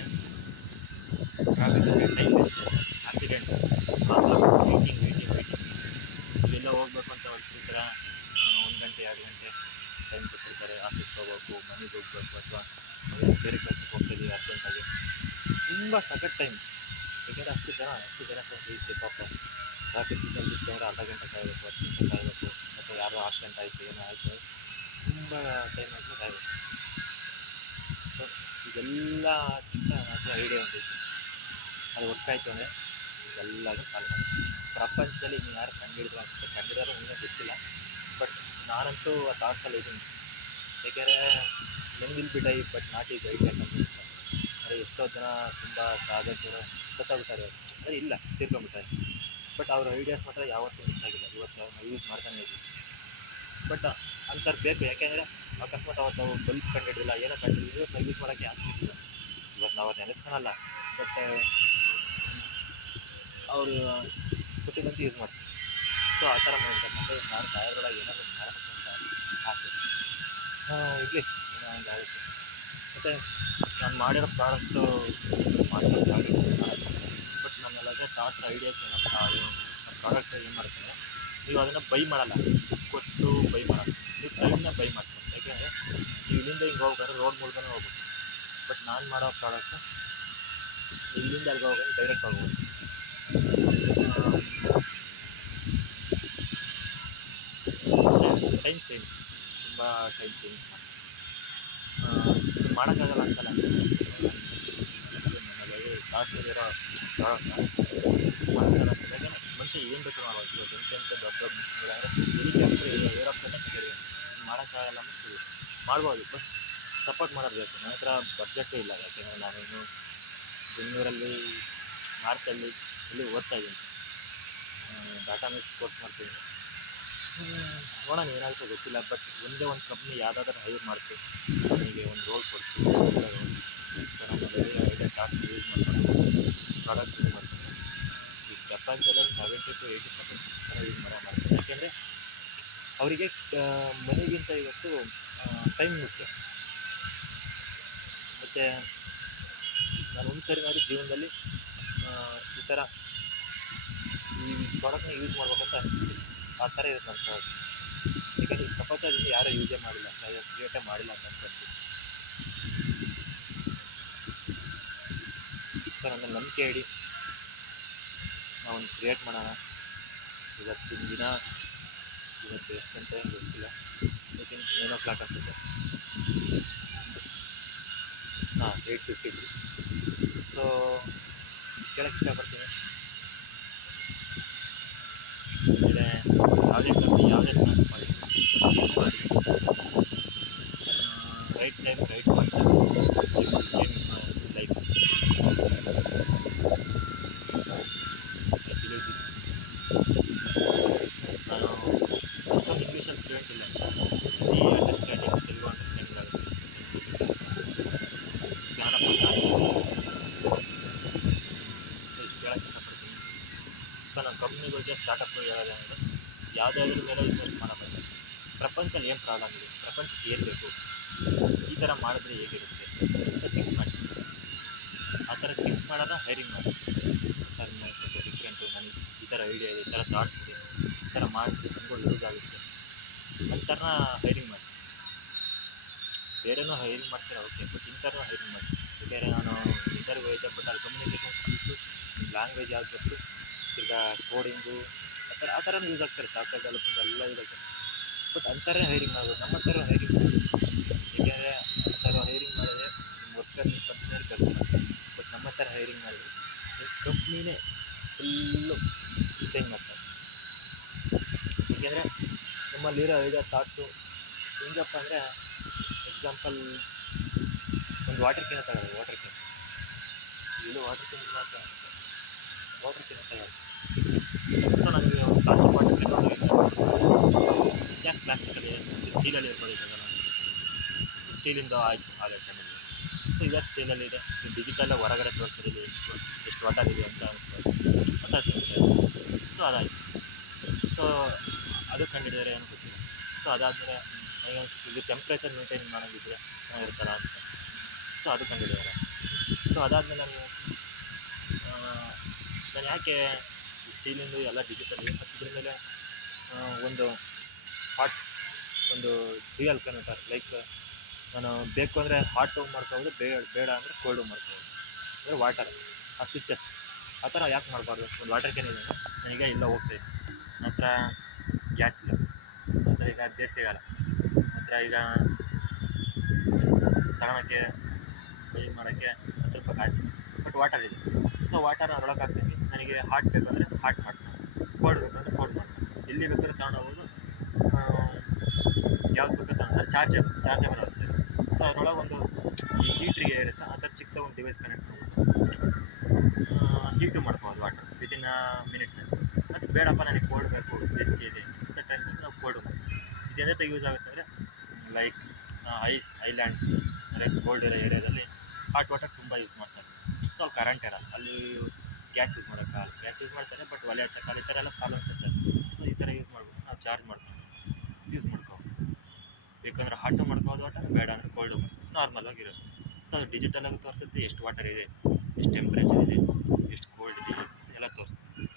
ಟೈಮ್ ವೇಸ್ಟ್, ಆಕ್ಸಿಡೆಂಟ್, ವೇಟಿಂಗ್ ಇವೆಲ್ಲ ಹೋಗ್ಬೇಕು ಅಂತ ಹೊರಟಿರ್ತಾರೆ. 1 ಗಂಟೆ 2 ಗಂಟೆ ಟೈಮ್ ಕೊಟ್ಟಿರ್ತಾರೆ. ಆಫೀಸ್ಗೆ ಹೋಗ್ಬೇಕು, ಮನೆಗೆ ಹೋಗ್ಬೇಕು, ಅಥವಾ ಬೇರೆ ಕೆಲಸಕ್ಕೆ ಹೋಗ್ತಾಯಿದ್ದೀವಿ ಅರ್ಜೆಂಟಾಗಿ, ತುಂಬ ಸಖತ್ ಟೈಮ್. ಯಾಕೆಂದರೆ ಅಷ್ಟು ಜನ ಹೋಗ್ತೀವಿ ಪಾಪ. ಟ್ರಾಫಿಕ್ ಸಿಗ್ನಲ್ ಬಿಟ್ಟಂದ್ರೆ ಅರ್ಧ ಗಂಟೆ ಕಾಯಬೇಕು, 10 ನಿಮಿಷ ಕಾಯಬೇಕು, ಅಥವಾ ಯಾರೋ ಆಕ್ಸಿಡೆಂಟ್ ಆಯಿತು ಏನೋ ಆಯಿತು ತುಂಬ ಟೈಮ್ ಆಯಿತು ಕಾಯಬೇಕು. ಸೊ ಇದೆಲ್ಲ ಚಿಂತ ನನ್ನ ಹತ್ರ ಐಡಿಯಾ ಒಂದೈತೆ, ಅದು ವರ್ಕ್ ಆಯಿತು ಅಂದರೆ ಎಲ್ಲನೂ ಸಾಲ್ವ್ ಮಾಡಿ. ಪ್ರಪಂಚದಲ್ಲಿ ಇನ್ನು ಯಾರು ಕಂಡುಹಿಡಿದ್ರು ಅನ್ಸುತ್ತೆ, ಕಂಡುಹಿಡಿದ್ರೆ ಇನ್ನೂ ಗೊತ್ತಿಲ್ಲ. ಬಟ್ ನಾನಂತೂ ಆ ಥಾಟ್ಸಲ್ಲಿ ಇದ್ದೀನಿ. ಏಕೆಂದರೆ men will be die but not is ideas ಅಂತ ಇರುತ್ತೆ. ಅಂದರೆ ಎಷ್ಟೋ ಜನ ತುಂಬ ಸಾಧಕರು ಸತ್ತೋಗ್ಬಿಟ್ಟಾರೆ, ಅಂದರೆ ಇಲ್ಲ ತೀರ್ಕೊಂಡ್ಬಿಟ್ಟಾರೆ. ಬಟ್ ಅವ್ರ ಐಡಿಯಾಸ್ ಮಾತ್ರ ಯಾವತ್ತೂ ಮಿಸ್ ಆಗಿಲ್ಲ, ಇವತ್ತು ನಾವು ಯೂಸ್ ಮಾಡ್ತಾನೆ ಇದ್ದೀವಿ. ಬಟ್ ಅಂಥವ್ರು ಬೇಕು, ಯಾಕೆಂದರೆ ಅಕಸ್ಮಾತ್ ಅವತ್ತು ನಾವು ಬಲ್ಬ್ ಕಂಡುಹಿಡಿದಿಲ್ಲ, ಏನೋ ಕಂಡುಹಿಡಿದು ಇವತ್ತು ನಾವು ಯೂಸ್ ಮಾಡೋಕ್ಕೆ ಆಗ್ತಿರ್ಲಿಲ್ಲ. ಇವತ್ತು ನಾವು ಅವ್ರು ನೆನೆಸ್ಕೊಳಲ್ಲ, ಬಟ್ ಅವರು ಕೊಟ್ಟಿದ್ದಂತ ಯೂಸ್ ಮಾಡ್ತೀವಿ. ಸೊ ಆ ಥರ ಮಾಡ್ತಾರೆ. ಅಂದರೆ ನಾನು ಸಾಯೋದ್ರೊಳಗೆ ಏನಾದರೂ ಮಾಡಬೇಕು ಅಂತ ಆಸೆ ಇರಲಿ, ಏನೋ ಒಂದು ಆಗುತ್ತೆ. ಮತ್ತು ನಾನು ಮಾಡಿರೋ ಪ್ರಾಡಕ್ಟು ಮಾರ್ಕೆಟ್ ಆಗುತ್ತೆ, ಬಟ್ ನನ್ನಲ್ಲದೆ ಥಾಟ್ಸ್ ಐಡಿಯಾಸ್ ಏನಪ್ಪ, ಅದು ಪ್ರಾಡಕ್ಟ್ ಏನು ಮಾಡ್ತಾರೆ, ನೀವು ಅದನ್ನು ಬೈ ಮಾಡಲ್ಲ, ಕೊಟ್ಟು ಬೈ ಮಾಡಲ್ಲ, ನೀವು ಟೈಮ್ನ ಬೈ ಮಾಡ್ತೀವಿ. ಯಾಕೆಂದರೆ ನೀವು ಇಲ್ಲಿಂದ ಹಿಂಗೆ ಹೋಗ್ಬೇಕಾದ್ರೆ ರೋಡ್ ಮೂಲಕನೇ ಹೋಗ್ಬೇಕು. ಬಟ್ ನಾನು ಮಾಡೋ ಪ್ರಾಡಕ್ಟು ಇಲ್ಲಿಂದ ಅಲ್ಲಿಗೆ ಹೋಗೋದು ಡೈರೆಕ್ಟ್ ಹೋಗ್ಬೋದು. ಟೈಮ್ ಸೇವಿಂಗ್ಸ್, ತುಂಬ ಟೈಮ್ ಸೇವಿಂಗ್ಸ್ ಮಾಡೋಕ್ಕಾಗಲ್ಲ ಅಂತಲ್ಲ, ನನ್ನಲ್ಲಿ ಕಾಸಲ್ಲಿರೋ ಪ್ರಾಡಕ್ಟ್ ಮಾಡೋಕ್ಕಾಗಲ್ಲ. ಯಾಕೆಂದರೆ ಮನುಷ್ಯ ಏನು ಬೇಕಾದ್ರೂ ಮಾಡ್ಬೋದು. ಇವತ್ತು ಎಂತೆಂಥ ದೊಡ್ಡ ದೊಡ್ಡ ಮಿಷನ್ಗಳಂದರೆ ಹೆಲಿಕಾಪ್ಟರ್ ಏರೋಪ್ಲೇನೇ ಕಂಡಿದೆ, ಮಾಡೋಕ್ಕಾಗಲ್ಲ ಅನ್ನಿಸ್ತೀವಿ, ಮಾಡ್ಬೋದು. ಬಟ್ ಸಪೋರ್ಟ್ ಮಾಡೋದು ಬೇಕು. ನನ್ನ ಹತ್ರ ಬಡ್ಜೆಟ್ಟೂ ಇಲ್ಲ, ಯಾಕೆಂದರೆ ನಾನಿನ್ನು ಬೆಂಗಳೂರಲ್ಲಿ ನಾರ್ತಲ್ಲಿ ಇಲ್ಲಿ ಓದ್ತಾ ಇದ್ದೀನಿ, ಡಾಟಾ ಅನಾಲಿಸಿಸ್ ಕೋರ್ಸ್ ಮಾಡ್ತಾಯಿದ್ದೀನಿ. ನೋಡೋಣ ಏನಾಗುತ್ತೋ ಗೊತ್ತಿಲ್ಲ. ಬಟ್ ಒಂದೇ ಒಂದು ಕಂಪ್ನಿ ಯಾವುದಾದ್ರೂ ಹೈರ್ ಮಾಡ್ತೀವಿ, ನನಗೆ ಒಂದು ರೋಲ್ ಕೊಡ್ತೀವಿ, ಸೊ ನಾನು ಐಡಿಯಾ ಟಾಸ್ಕ್ ಯೂಸ್ ಮಾಡ್ಕೊಂಡು ಪ್ರಾಡಕ್ಟ್ ಯೂಸ್ ಮಾಡ್ತೀನಿ. ಈ ಪ್ರಪಂಚದಲ್ಲಿ 70 to 80% ಯೂಸ್ ಮಾಡ್ತಾರೆ. ಯಾಕೆಂದರೆ ಅವರಿಗೆ ಮನೆಗಿಂತ ಇವತ್ತು ಟೈಮ್ ಮುಖ್ಯ. ಮತ್ತು ನಾನು ಒಂದು ಸರಿ ಮಾಡಿ ಜೀವನದಲ್ಲಿ ಈ ಥರ ಈ ಪ್ರಾಡಕ್ಟ್ನ ಯೂಸ್ ಮಾಡ್ಬೇಕಂತ ಅನಿಸ್ತೀನಿ. ಆ ಥರ ಇರುತ್ತೆ ನನ್ನ ಪ್ರಾಡಕ್ಟ್. ಯಾಕೆಂದರೆ ಈ ಪ್ರಪಂಚದಲ್ಲಿ ಯಾರೂ ಯೂಸೇ ಮಾಡಿಲ್ಲ, ಕ್ರಿಯೇಟೇ ಮಾಡಿಲ್ಲ ಅಂತ ಅನ್ಕೊಂತೀನಿ. ಸೊ ನನ್ನ ನಂಬಿಕೆ ಇಡಿ, ನಾವೊಂದು ಕ್ರಿಯೇಟ್ ಮಾಡೋಣ. ಇವತ್ತಿನ ದಿನ ಇವತ್ತು ಎಷ್ಟು ಗಂಟೆ ಗೊತ್ತಿಲ್ಲ, ಇವತ್ತಿನ 9 o'clock ಅನ್ಸುತ್ತೆ. 8:53. ಸೊ ಕೇಳೋಕ್ಕೆ ಇಷ್ಟಪಡ್ತೀನಿ, ಆಮೇಲೆ ಯಾವುದೇ ಕಂಪ್ನಿ ಯಾವುದೇ ಸ್ಟಾರ್ಟ್ ಮಾಡಿ right time right person life. ನಾನು ಅಷ್ಟೊಂದು ಇಂಗ್ಲೀಷಲ್ಲಿ ಫ್ಲೂಯೆಂಟ್ ಇಲ್ಲ, ಹಿಂದಿ ಅಂಡರ್ಸ್ಟ್ಯಾಂಡಿಂಗ್, ತೆಲುಗು ಅಂಡರ್ಸ್ಟ್ಯಾಂಡಿಂಗ್ ಆಗುತ್ತೆ, ಜಾನಪದ ಇಷ್ಟು ಹೇಳೋಕ್ಕೆ ಇಷ್ಟಪಡ್ತೀನಿ. ಸೊ ನಮ್ಮ ಕಂಪ್ನಿ ಬಗ್ಗೆ ಸ್ಟಾರ್ಟಪ್ಗಳು ಹೇಳೋದೇನೆಂದರೆ, ಯಾವುದಾದ್ರೂ ಮೇಲೆ ಇನ್ವೆಸ್ಟ್ ಮಾಡಬೇಕು. ಪ್ರಪಂಚದಲ್ಲಿ ಏನು ಪ್ರಾಬ್ಲಮ್ ಇದೆ, ಪ್ರಪಂಚಕ್ಕೆ ಏನು ಬೇಕು, ಈ ಥರ ಮಾಡಿದ್ರೆ ಹೇಗಿರುತ್ತೆ ಅಂತ ಥಿಂಕ್ ಮಾಡಿ. ಆ ಥರ ಥಿಂಕ್ ಮಾಡೋಣ, ಹೈರಿಂಗ್ ಮಾಡಿ. ಸರ್ ನೀವು ಸ್ವಲ್ಪ ಡಿಫ್ರೆಂಟು, ನನಗೆ ಈ ಥರ ಐಡಿಯಾ ಇದೆ, ಈ ಥರ ಥಾಟ್ಸ್ ಇದೆ, ಈ ಥರ ಮಾಡಿದ್ರೆ ತುಂಬ ಯೂಸ್ ಆಗುತ್ತೆ ಅಂತಾರನ್ನ ಹೈರಿಂಗ್ ಮಾಡಿ. ಬೇರೆನೂ ಹೈರಿಂಗ್ ಮಾಡ್ತೀರಾ ಓಕೆ, ಬಟ್ ಇಂಥವ್ರನ್ನೂ ಹೈರಿಂಗ್ ಮಾಡಿ. ಯಾಕೆಂದರೆ ನಾನು ಇಂಟರ್ವ್ಯೂ ಹೋಯ್ದೆ, ಬಟ್ ಅಲ್ಲಿ ಕಮ್ಯುನಿಕೇಷನ್ ಸ್ಕಿಲ್ಸು, ಲ್ಯಾಂಗ್ವೇಜ್ ಯಾವ್ದು ಗೊತ್ತು, ಈಗ ಕೋಡಿಂಗು ಆ ಥರನೂ ಯೂಸ್ ಆಗ್ತಾರೆ, ಸಾಫ್ಟ್ವೇರ್ ಡೆವಲಪ್ಮೆಂಟ್ ಎಲ್ಲ ಯೂಸ್ ಆಗ್ತಾರೆ. ಬಟ್ ಅಂಥವ್ರನ್ನೇ ಹೈರಿಂಗ್ ಮಾಡ್ಬೋದು, ನಮ್ಮ ಹತ್ರ ಹೈರಿಂಗ್ ಮಾಡಿ. ಏಕೆಂದರೆ ಅಂಥವ್ರು ಹೈರಿಂಗ್ ಮಾಡಿದ್ರೆ ನಿಮ್ಮ ವರ್ಕರ್ 20% ಕೆಲಸ ಮಾಡ್ತಾರೆ. ಬಟ್ ನಮ್ಮ ಹತ್ರ ಹೈರಿಂಗ್ ಮಾಡಿದ್ರೆ ನಿಮ್ಮ ಕಂಪ್ನಿನೇ ಫುಲ್ಲು ಚೇಂಜ್ ಮಾಡ್ತಾರೆ. ಏಕೆಂದರೆ ನಮ್ಮಲ್ಲಿರೋ ಐಡಿಯಾ ಥಾಟ್ಸು ಹೆಂಗಪ್ಪ ಅಂದರೆ, ಎಕ್ಸಾಂಪಲ್ ಒಂದು ವಾಟರ್ ಕ್ಯಾನ್ ತಗೊಳ್ಳಿ, ವಾಟರ್ ಕ್ಯಾನ್ ಇದು ವಾಟರ್ ಕ್ಯಾನ್ ತಗೊಳ್ಳಿ. ಸೊ ನನಗೆ ಒಂದು ಪ್ಲಾಸ್ಟಿಕ್ ವಾಟರ್ ಕ್ಯಾನ್ ಯಾಕೆ ಪ್ಲಾಸ್ಟಿಕಲ್ಲಿ ಸ್ಟೀಲಲ್ಲಿ ಇರ್ಬೋದಾಗಲ್ಲ, ಸ್ಟೀಲಿಂದ ಆಯಿತು ಹಾಲಿಟ್ಕೊಂಡಿದ್ವಿ. ಸೊ ಇವಾಗ ಸ್ಟೀಲಲ್ಲಿದೆ, ಈ ಡಿಜಿಟಲ್ ಹೊರಗಡೆ ತೋರಿಸೋದಿಲ್ಲ ಎಷ್ಟು ವಾಟರ್ ಇದೆ ಅಂತ ಅನಿಸ್ಬೋದು. ಸೊ ಅದಾಯಿತು. ಸೊ ಅದು ಕಂಡಿಡಿದರೆ ಏನು ಗೊತ್ತಿಲ್ಲ. ಸೊ ಅದಾದಮೇಲೆ ನನಗೆ ಇದು ಟೆಂಪ್ರೇಚರ್ ಮೇಂಟೈನ್ ಮಾಡೋದಿದ್ರೆ ಚೆನ್ನಾಗಿರ್ತಾರ ಅಂತ, ಸೊ ಅದು ಕಂಡಿಡಿದ್ದಾರೆ. ಸೊ ಅದಾದಮೇಲೆ ನಾನು ಯಾಕೆ ಸ್ಟೀಲಿಂದು ಎಲ್ಲ ಡಿಜಿಟಲ್ ಮತ್ತು ಇದ್ರ ಮೇಲೆ ಒಂದು ಹಾಟ್ ಒಂದು ರಿಯಲ್ ಕನ್ವರ್ಟರ್, ಲೈಕ್ ನಾನು ಬೇಕು ಅಂದರೆ ಹಾಟು ಮಾಡ್ಕೋಬೋದು, ಬೇಡ ಅಂದರೆ ಕೋಲ್ಡು ಮಾಡ್ಕೋಬೋದು, ಅಂದರೆ ವಾಟರ್ ಆ ಸ್ವಿಚ್ಚಸ್ ಆ ಥರ ಯಾಕೆ ಮಾಡಬಾರ್ದು. ಒಂದು ವಾಟರ್ ಕ್ಯಾನ್ ಇದೆ, ನನಗೆ ಇಲ್ಲ ಹೋಗ್ತೇನೆ, ನನ್ನ ಹತ್ರ ಗ್ಯಾಸ್ ಇಲ್ಲ, ನನ್ನ ಹತ್ರ ಈಗ ಅರ್ಜೆಂಟ್ ಸಿಗಲ್ಲ, ನನ್ನ ಹತ್ರ ಈಗ ತಗೊಳಕ್ಕೆ ಬೈ ಮಾಡೋಕ್ಕೆ 10 ರೂಪಾಯಿ ಕಾಯ್ತು, ಬಟ್ ವಾಟರ್ ಇದೆ. ಸೊ ವಾಟರ್ ಅದ್ರೊಳಗೆ ಹಾಕ್ತೀನಿ, ನನಗೆ ಹಾಟ್ ಬೇಕಂದರೆ ಹಾಟ್ ಮಾಡ್ತೀನಿ. ಕೋಡ್ ಬೇಕಂದ್ರೆ ಕೋಡ್ ಮಾಡ್ತಾರೆ, ಎಲ್ಲಿ ಬೇಕಾದ್ರೆ ತಗೊಂಡೋಗ್ಬೋದು. ಯಾವ್ದು ಬೇಕಾದ್ರೆ ತಗೊಂಡು ಚಾರ್ಜೇಬಲ್ ಆಗುತ್ತೆ. ಸೊ ಅದರೊಳಗೆ ಒಂದು ಈ ಹೀಟ್ರಿಗೆ ಇರುತ್ತೆ ಆ ಥರ ಚಿಕ್ಕ ಒಂದು ಡಿವೈಸ್ ಕನೆಕ್ಟ್ ಮಾಡ್ಬೋದು, ಹೀಟು ಮಾಡ್ಬೋದು ವಾಟರ್ ವಿತಿನ್ ಮಿನಿಟ್ಸ್. ಅದು ಬೇಡಪ್ಪ ನನಗೆ ಕೋಲ್ಡ್ ಬೇಕು, ಬೇಸಿಗೆ ಇದೆ ಅಂತ ಟೈಮಲ್ಲಿ ನಾವು ಕೋಲ್ಡ್ ಮಾಡ್ತೀವಿ. ಇದು ಎದಕ್ಕೆ ಯೂಸ್ ಆಗುತ್ತೆ ಅಂದರೆ ಲೈಕ್ ಐಲ್ಯಾಂಡ್ಸ್ ಅಂದರೆ ಕೋಲ್ಡ್ ಇರೋ ಏರಿಯಾದಲ್ಲಿ ಹಾಟ್ ವಾಟರ್ ತುಂಬ ಯೂಸ್ ಮಾಡ್ತಾರೆ. ಸೊ ಕರೆಂಟ್ ಇರಲ್ಲ ಅಲ್ಲಿ, ಗ್ಯಾಸ್ ಯೂಸ್ ಮಾಡೋಕ್ಕಾಗಲ್ಲ, ಗ್ಯಾಸ್ ಯೂಸ್ ಮಾಡ್ತಾರೆ ಬಟ್ ಒಲೆ ಹಚ್ಚೋಕ್ಕಾಗಲ್ಲ, ಈ ಥರ ಎಲ್ಲ ಪ್ರಾಬ್ಲಮ್ಸ್ ಇರ್ತದೆ. ಸೊ ಈ ಥರ ಯೂಸ್ ಮಾಡ್ಬಿಟ್ಟು ನಾವು ಚಾರ್ಜ್ ಮಾಡ್ಕೊಂಡು ಯೂಸ್ ಮಾಡ್ಕೋಬೋದು. ಬೇಕಂದ್ರೆ ಹಾಟು ಮಾಡ್ಕೋಬೋದು ವಾಟರ್, ಬೇಡ ಅಂದರೆ ಕೋಲ್ಡು ಮಾಡ್ತೀವಿ, ನಾರ್ಮಲಾಗಿರೋದು. ಸೊ ಅದು ಡಿಜಿಟಲಾಗಿ ತೋರಿಸುತ್ತೆ ಎಷ್ಟು ವಾಟರ್ ಇದೆ, ಎಷ್ಟು ಟೆಂಪ್ರೇಚರ್ ಇದೆ, ಎಷ್ಟು ಕೋಲ್ಡ್ ಇದೆ ಎಲ್ಲ ತೋರಿಸುತ್ತೆ.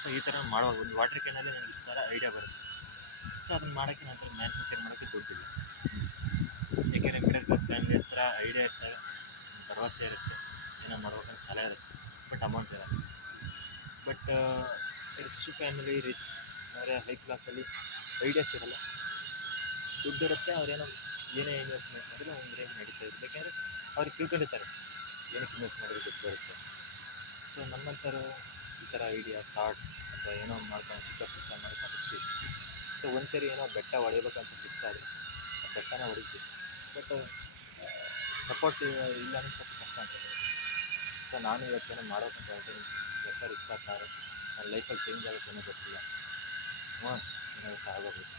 ಸೊ ಈ ಥರ ಮಾಡೋ ಒಂದು ವಾಟರ್ ಕ್ಯಾನಲ್ಲಿ ನನಗೆ ಇಷ್ಟು ಥರ ಐಡಿಯಾ ಬರುತ್ತೆ. ಸೊ ಅದನ್ನು ಮಾಡೋಕ್ಕೆ ನಂತರ ಮ್ಯಾನುಫ್ಯಾಕ್ಚರ್ ಮಾಡೋಕ್ಕೆ ದುಡ್ಡಿಲ್ಲ. ಏಕೆಂದರೆ ಮಿಡಲ್ ಕ್ಲಾಸ್ ಫ್ಯಾಮಿಲಿ ಹತ್ರ ಐಡಿಯಾ ಇರ್ತಾರೆ, ಭರವಸೆ ಇರುತ್ತೆ, ಏನೋ ಮಾಡ್ಬೇಕಂತ ಛಲ ಇರುತ್ತೆ, ಬಟ್ ಅಮೌಂಟ್ ಇರಲ್ಲ. ಬಟ್ ರಿಚ್ ಫ್ಯಾಮಿಲಿ ಅಂದರೆ ಹೈ ಕ್ಲಾಸಲ್ಲಿ ಐಡಿಯಾಸ್ ಇರಲ್ಲ, ದುಡ್ಡು ಇರುತ್ತೆ, ಅವ್ರೇನೋ ಏನೇ ಇನ್ವೆಸ್ಟ್ಮೆಂಟ್ ಮಾಡಿದ್ರು ಒಂದು ರೇಂಜ್ ನಡೀತಾ ಇರಬೇಕಂದ್ರೆ ಅವ್ರಿಗೆ ತಿಳ್ಕೊಂಡಿರ್ತಾರೆ ಏನಕ್ಕೆ ಇನ್ವೆಸ್ಟ್ ಮಾಡಿದ್ರೆ ದುಡ್ಡು ಬರುತ್ತೆ. ಸೊ ನಮ್ಮಂಥವ್ರು ಈ ಥರ ಐಡಿಯಾ ಥಾಟ್ಸ್ ಅಥವಾ ಏನೋ ಮಾಡ್ಕೊಂಡು ಚಿಕ್ಕ ಮಾಡ್ಕೊಂಡು ಹೋಗ್ತೀವಿ. ಸೊ ಒಂದು ಸರಿ ಏನೋ ಬೆಟ್ಟ ಹೊಡಿಬೇಕಂತ ಫಿಕ್ಸ್ ಆದರೆ ಆ ಬೆಟ್ಟನ ಹೊಡಿತೀವಿ, ಬಟ್ ಸಪೋರ್ಟ್ ಇಲ್ಲ ಅಂದರೆ ಸ್ವಲ್ಪ ಕಷ್ಟ ಆಗ್ತದೆ. ಸೊ ನಾನು ಇವತ್ತೇನೋ ಮಾಡೋಕ್ಕಂತ ಹೇಳ್ತೀನಿ, 2026 ನನ್ನ ಲೈಫಲ್ಲಿ ಚೇಂಜ್ ಆಗುತ್ತೆ ಅನ್ನೋ ಗೊತ್ತಿಲ್ಲ, ಏನಾಗುತ್ತೆ ಆಗೋಗುತ್ತೆ.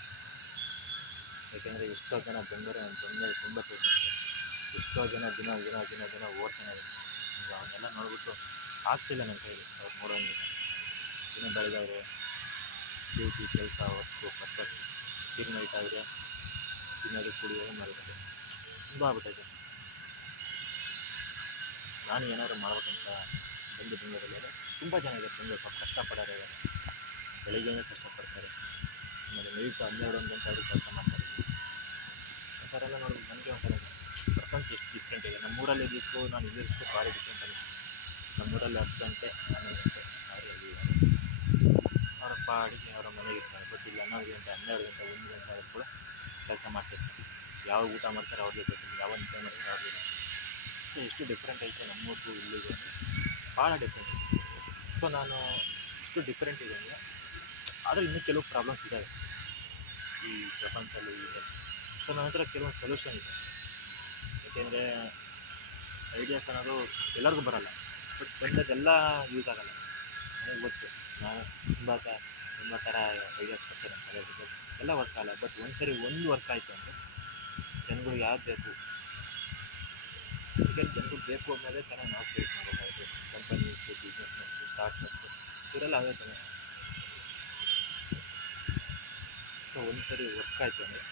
ಯಾಕೆಂದರೆ ಎಷ್ಟೋ ಜನ ಬಂದರೆ ನನ್ನ ತೊಂದರೆ ತುಂಬ ತಿಳ್ಕೊಳ್ತಾರೆ, ಎಷ್ಟೋ ಜನ ದಿನ ಓಡ್ತಾನೆ ಇದ್ದಾರೆ. ಈಗ ಅವನ್ನೆಲ್ಲ ನೋಡ್ಬಿಟ್ಟು ಆಗ್ತಿಲ್ಲ ನನ್ನ ಕೈಲಿ ಅವ್ರು ನೋಡೋಂಗಿಲ್ಲ. ದಿನ ಬೆಳಗಾದ್ರೆ ಡ್ಯೂಟಿ, ಕೆಲಸ, ವರ್ಕು, ಪರ್ಪಸ್, ನೈಟ್ ಆದರೆ ತಿನ್ನೋದು, ಕುಡಿಯೋದು, ಮಲಗೋದು ತುಂಬ ಆಗ್ಬಿಟ್ಟೈತೆ. ನಾನು ಏನಾದರೂ ಮಾಡ್ಬೇಕಂತ ಬಂದು ಬೆಂಗಳೂರಲ್ಲಿ ತುಂಬ ಜನ ಇದ್ದಾರೆ, ಬೆಂಗಳೂರು ಪಾಪ ಕಷ್ಟಪಡೋರು ಇದ್ದಾರೆ, ಬೆಳಿಗ್ಗೆನೇ ಕಷ್ಟಪಡ್ತಾರೆ, ಆಮೇಲೆ ನೈಟ್ 12-1 ಗಂಟೆ ಆದರೂ ಕೆಲಸ ಮಾಡ್ತಾರೆ. ಆ ಥರ ಎಲ್ಲ ನೋಡ್ಬಿಟ್ಟು ನನಗೆ ಒಂಥರ ಪ್ರಪಂಚ ಎಷ್ಟು ಡಿಫ್ರೆಂಟ್ ಇದೆ. ನಮ್ಮೂರಲ್ಲಿ ಇದ್ದಕ್ಕೂ ನಾನು ಇಲ್ಲಿದ್ದಕ್ಕೂ ಭಾರಿ ಡಿಫ್ರೆಂಟ್ ಆಗುತ್ತೆ. ನಮ್ಮೂರಲ್ಲಿ 10 ಗಂಟೆ 11 ಗಂಟೆ ಅವರು ಎಲ್ಲಿದ್ದಾರೆ, ಅವರ ಪಾಡಿಗೆ ಅವರ ಮನೆಗೆ ಇರ್ತಾರೆ. ಬಟ್ ಇಲ್ಲಿ 11 ಗಂಟೆ 12 ಗಂಟೆ 1 ಗಂಟೆ ಆದರೂ ಕೂಡ ಕೆಲಸ ಮಾಡ್ತಿರ್ತಾರೆ. ಯಾವ ಊಟ ಮಾಡ್ತಾರೆ ಅವ್ರಿಗೆ ಗೊತ್ತಿಲ್ಲ, ಯಾವ ನಿದ್ದೆ ಮಾಡಿದ್ರೆ ಅವ್ರಿಗೆ ಗೊತ್ತಿಲ್ಲ. ಸೊ ಎಷ್ಟು ಡಿಫ್ರೆಂಟ್ ಐತೆ ನಮ್ಮೂರಿಗೂ ಇಲ್ಲಿಗೂ ಅಂದರೆ ಭಾಳ ಡಿಫ್ರೆಂಟ್ ಐತೆ. ಸೊ ನಾನು ಇಷ್ಟು ಡಿಫ್ರೆಂಟ್ ಇದೆ ಅಂದರೆ ಆದರೆ ಇನ್ನೂ ಕೆಲವು ಪ್ರಾಬ್ಲಮ್ಸ್ ಇದ್ದಾವೆ ಈ ಪ್ರಪಂಚದಲ್ಲಿ ಇದೆ. ಸೊ ನನ್ನ ಹತ್ರ ಕೆಲವೊಂದು ಸೊಲ್ಯೂಷನ್ ಇದೆ. ಯಾಕೆಂದರೆ ಐಡಿಯಾಸ್ ಅನ್ನೋದು ಎಲ್ಲರಿಗೂ ಬರೋಲ್ಲ, ಬಟ್ ಬಂದದ್ದೆಲ್ಲ ಯೂಸ್ ಆಗೋಲ್ಲ. ನನಗೆ ಗೊತ್ತು, ನಾನು ತುಂಬ ಥರ ಐಡಿಯಾಸ್ ಬರ್ತಾರೆ ತಲೆಗೆ, ಎಲ್ಲ ವರ್ಕ್ ಆಗಲ್ಲ. ಬಟ್ ಒಂದು ಸರಿ ಒಂದು ವರ್ಕ್ ಆಯಿತು ಅಂದರೆ ಜನಗಳಿಗೆ ಯಾವ್ದು ಬೇಕು, ಯಾಕೆಂದ್ರೆ ಜನರಿಗೆ ಬೇಕು ಅನ್ನೋದೇ ಥರ ನಾವು ಕ್ರಿಯೇಟ್ ಮಾಡಬೇಕಾಗುತ್ತೆ. ಕಂಪನೀಸು, ಬಿಸ್ನೆಸ್ಮೆನ್ಸು, ಸ್ಟಾರ್ಟ್ಅಪ್ಸು ಇವರೆಲ್ಲ ಅವೇ ಥರ. ಸೊ ಒಂದು ಸರಿ ವರ್ಕ್ ಆಯಿತು ಅಂದರೆ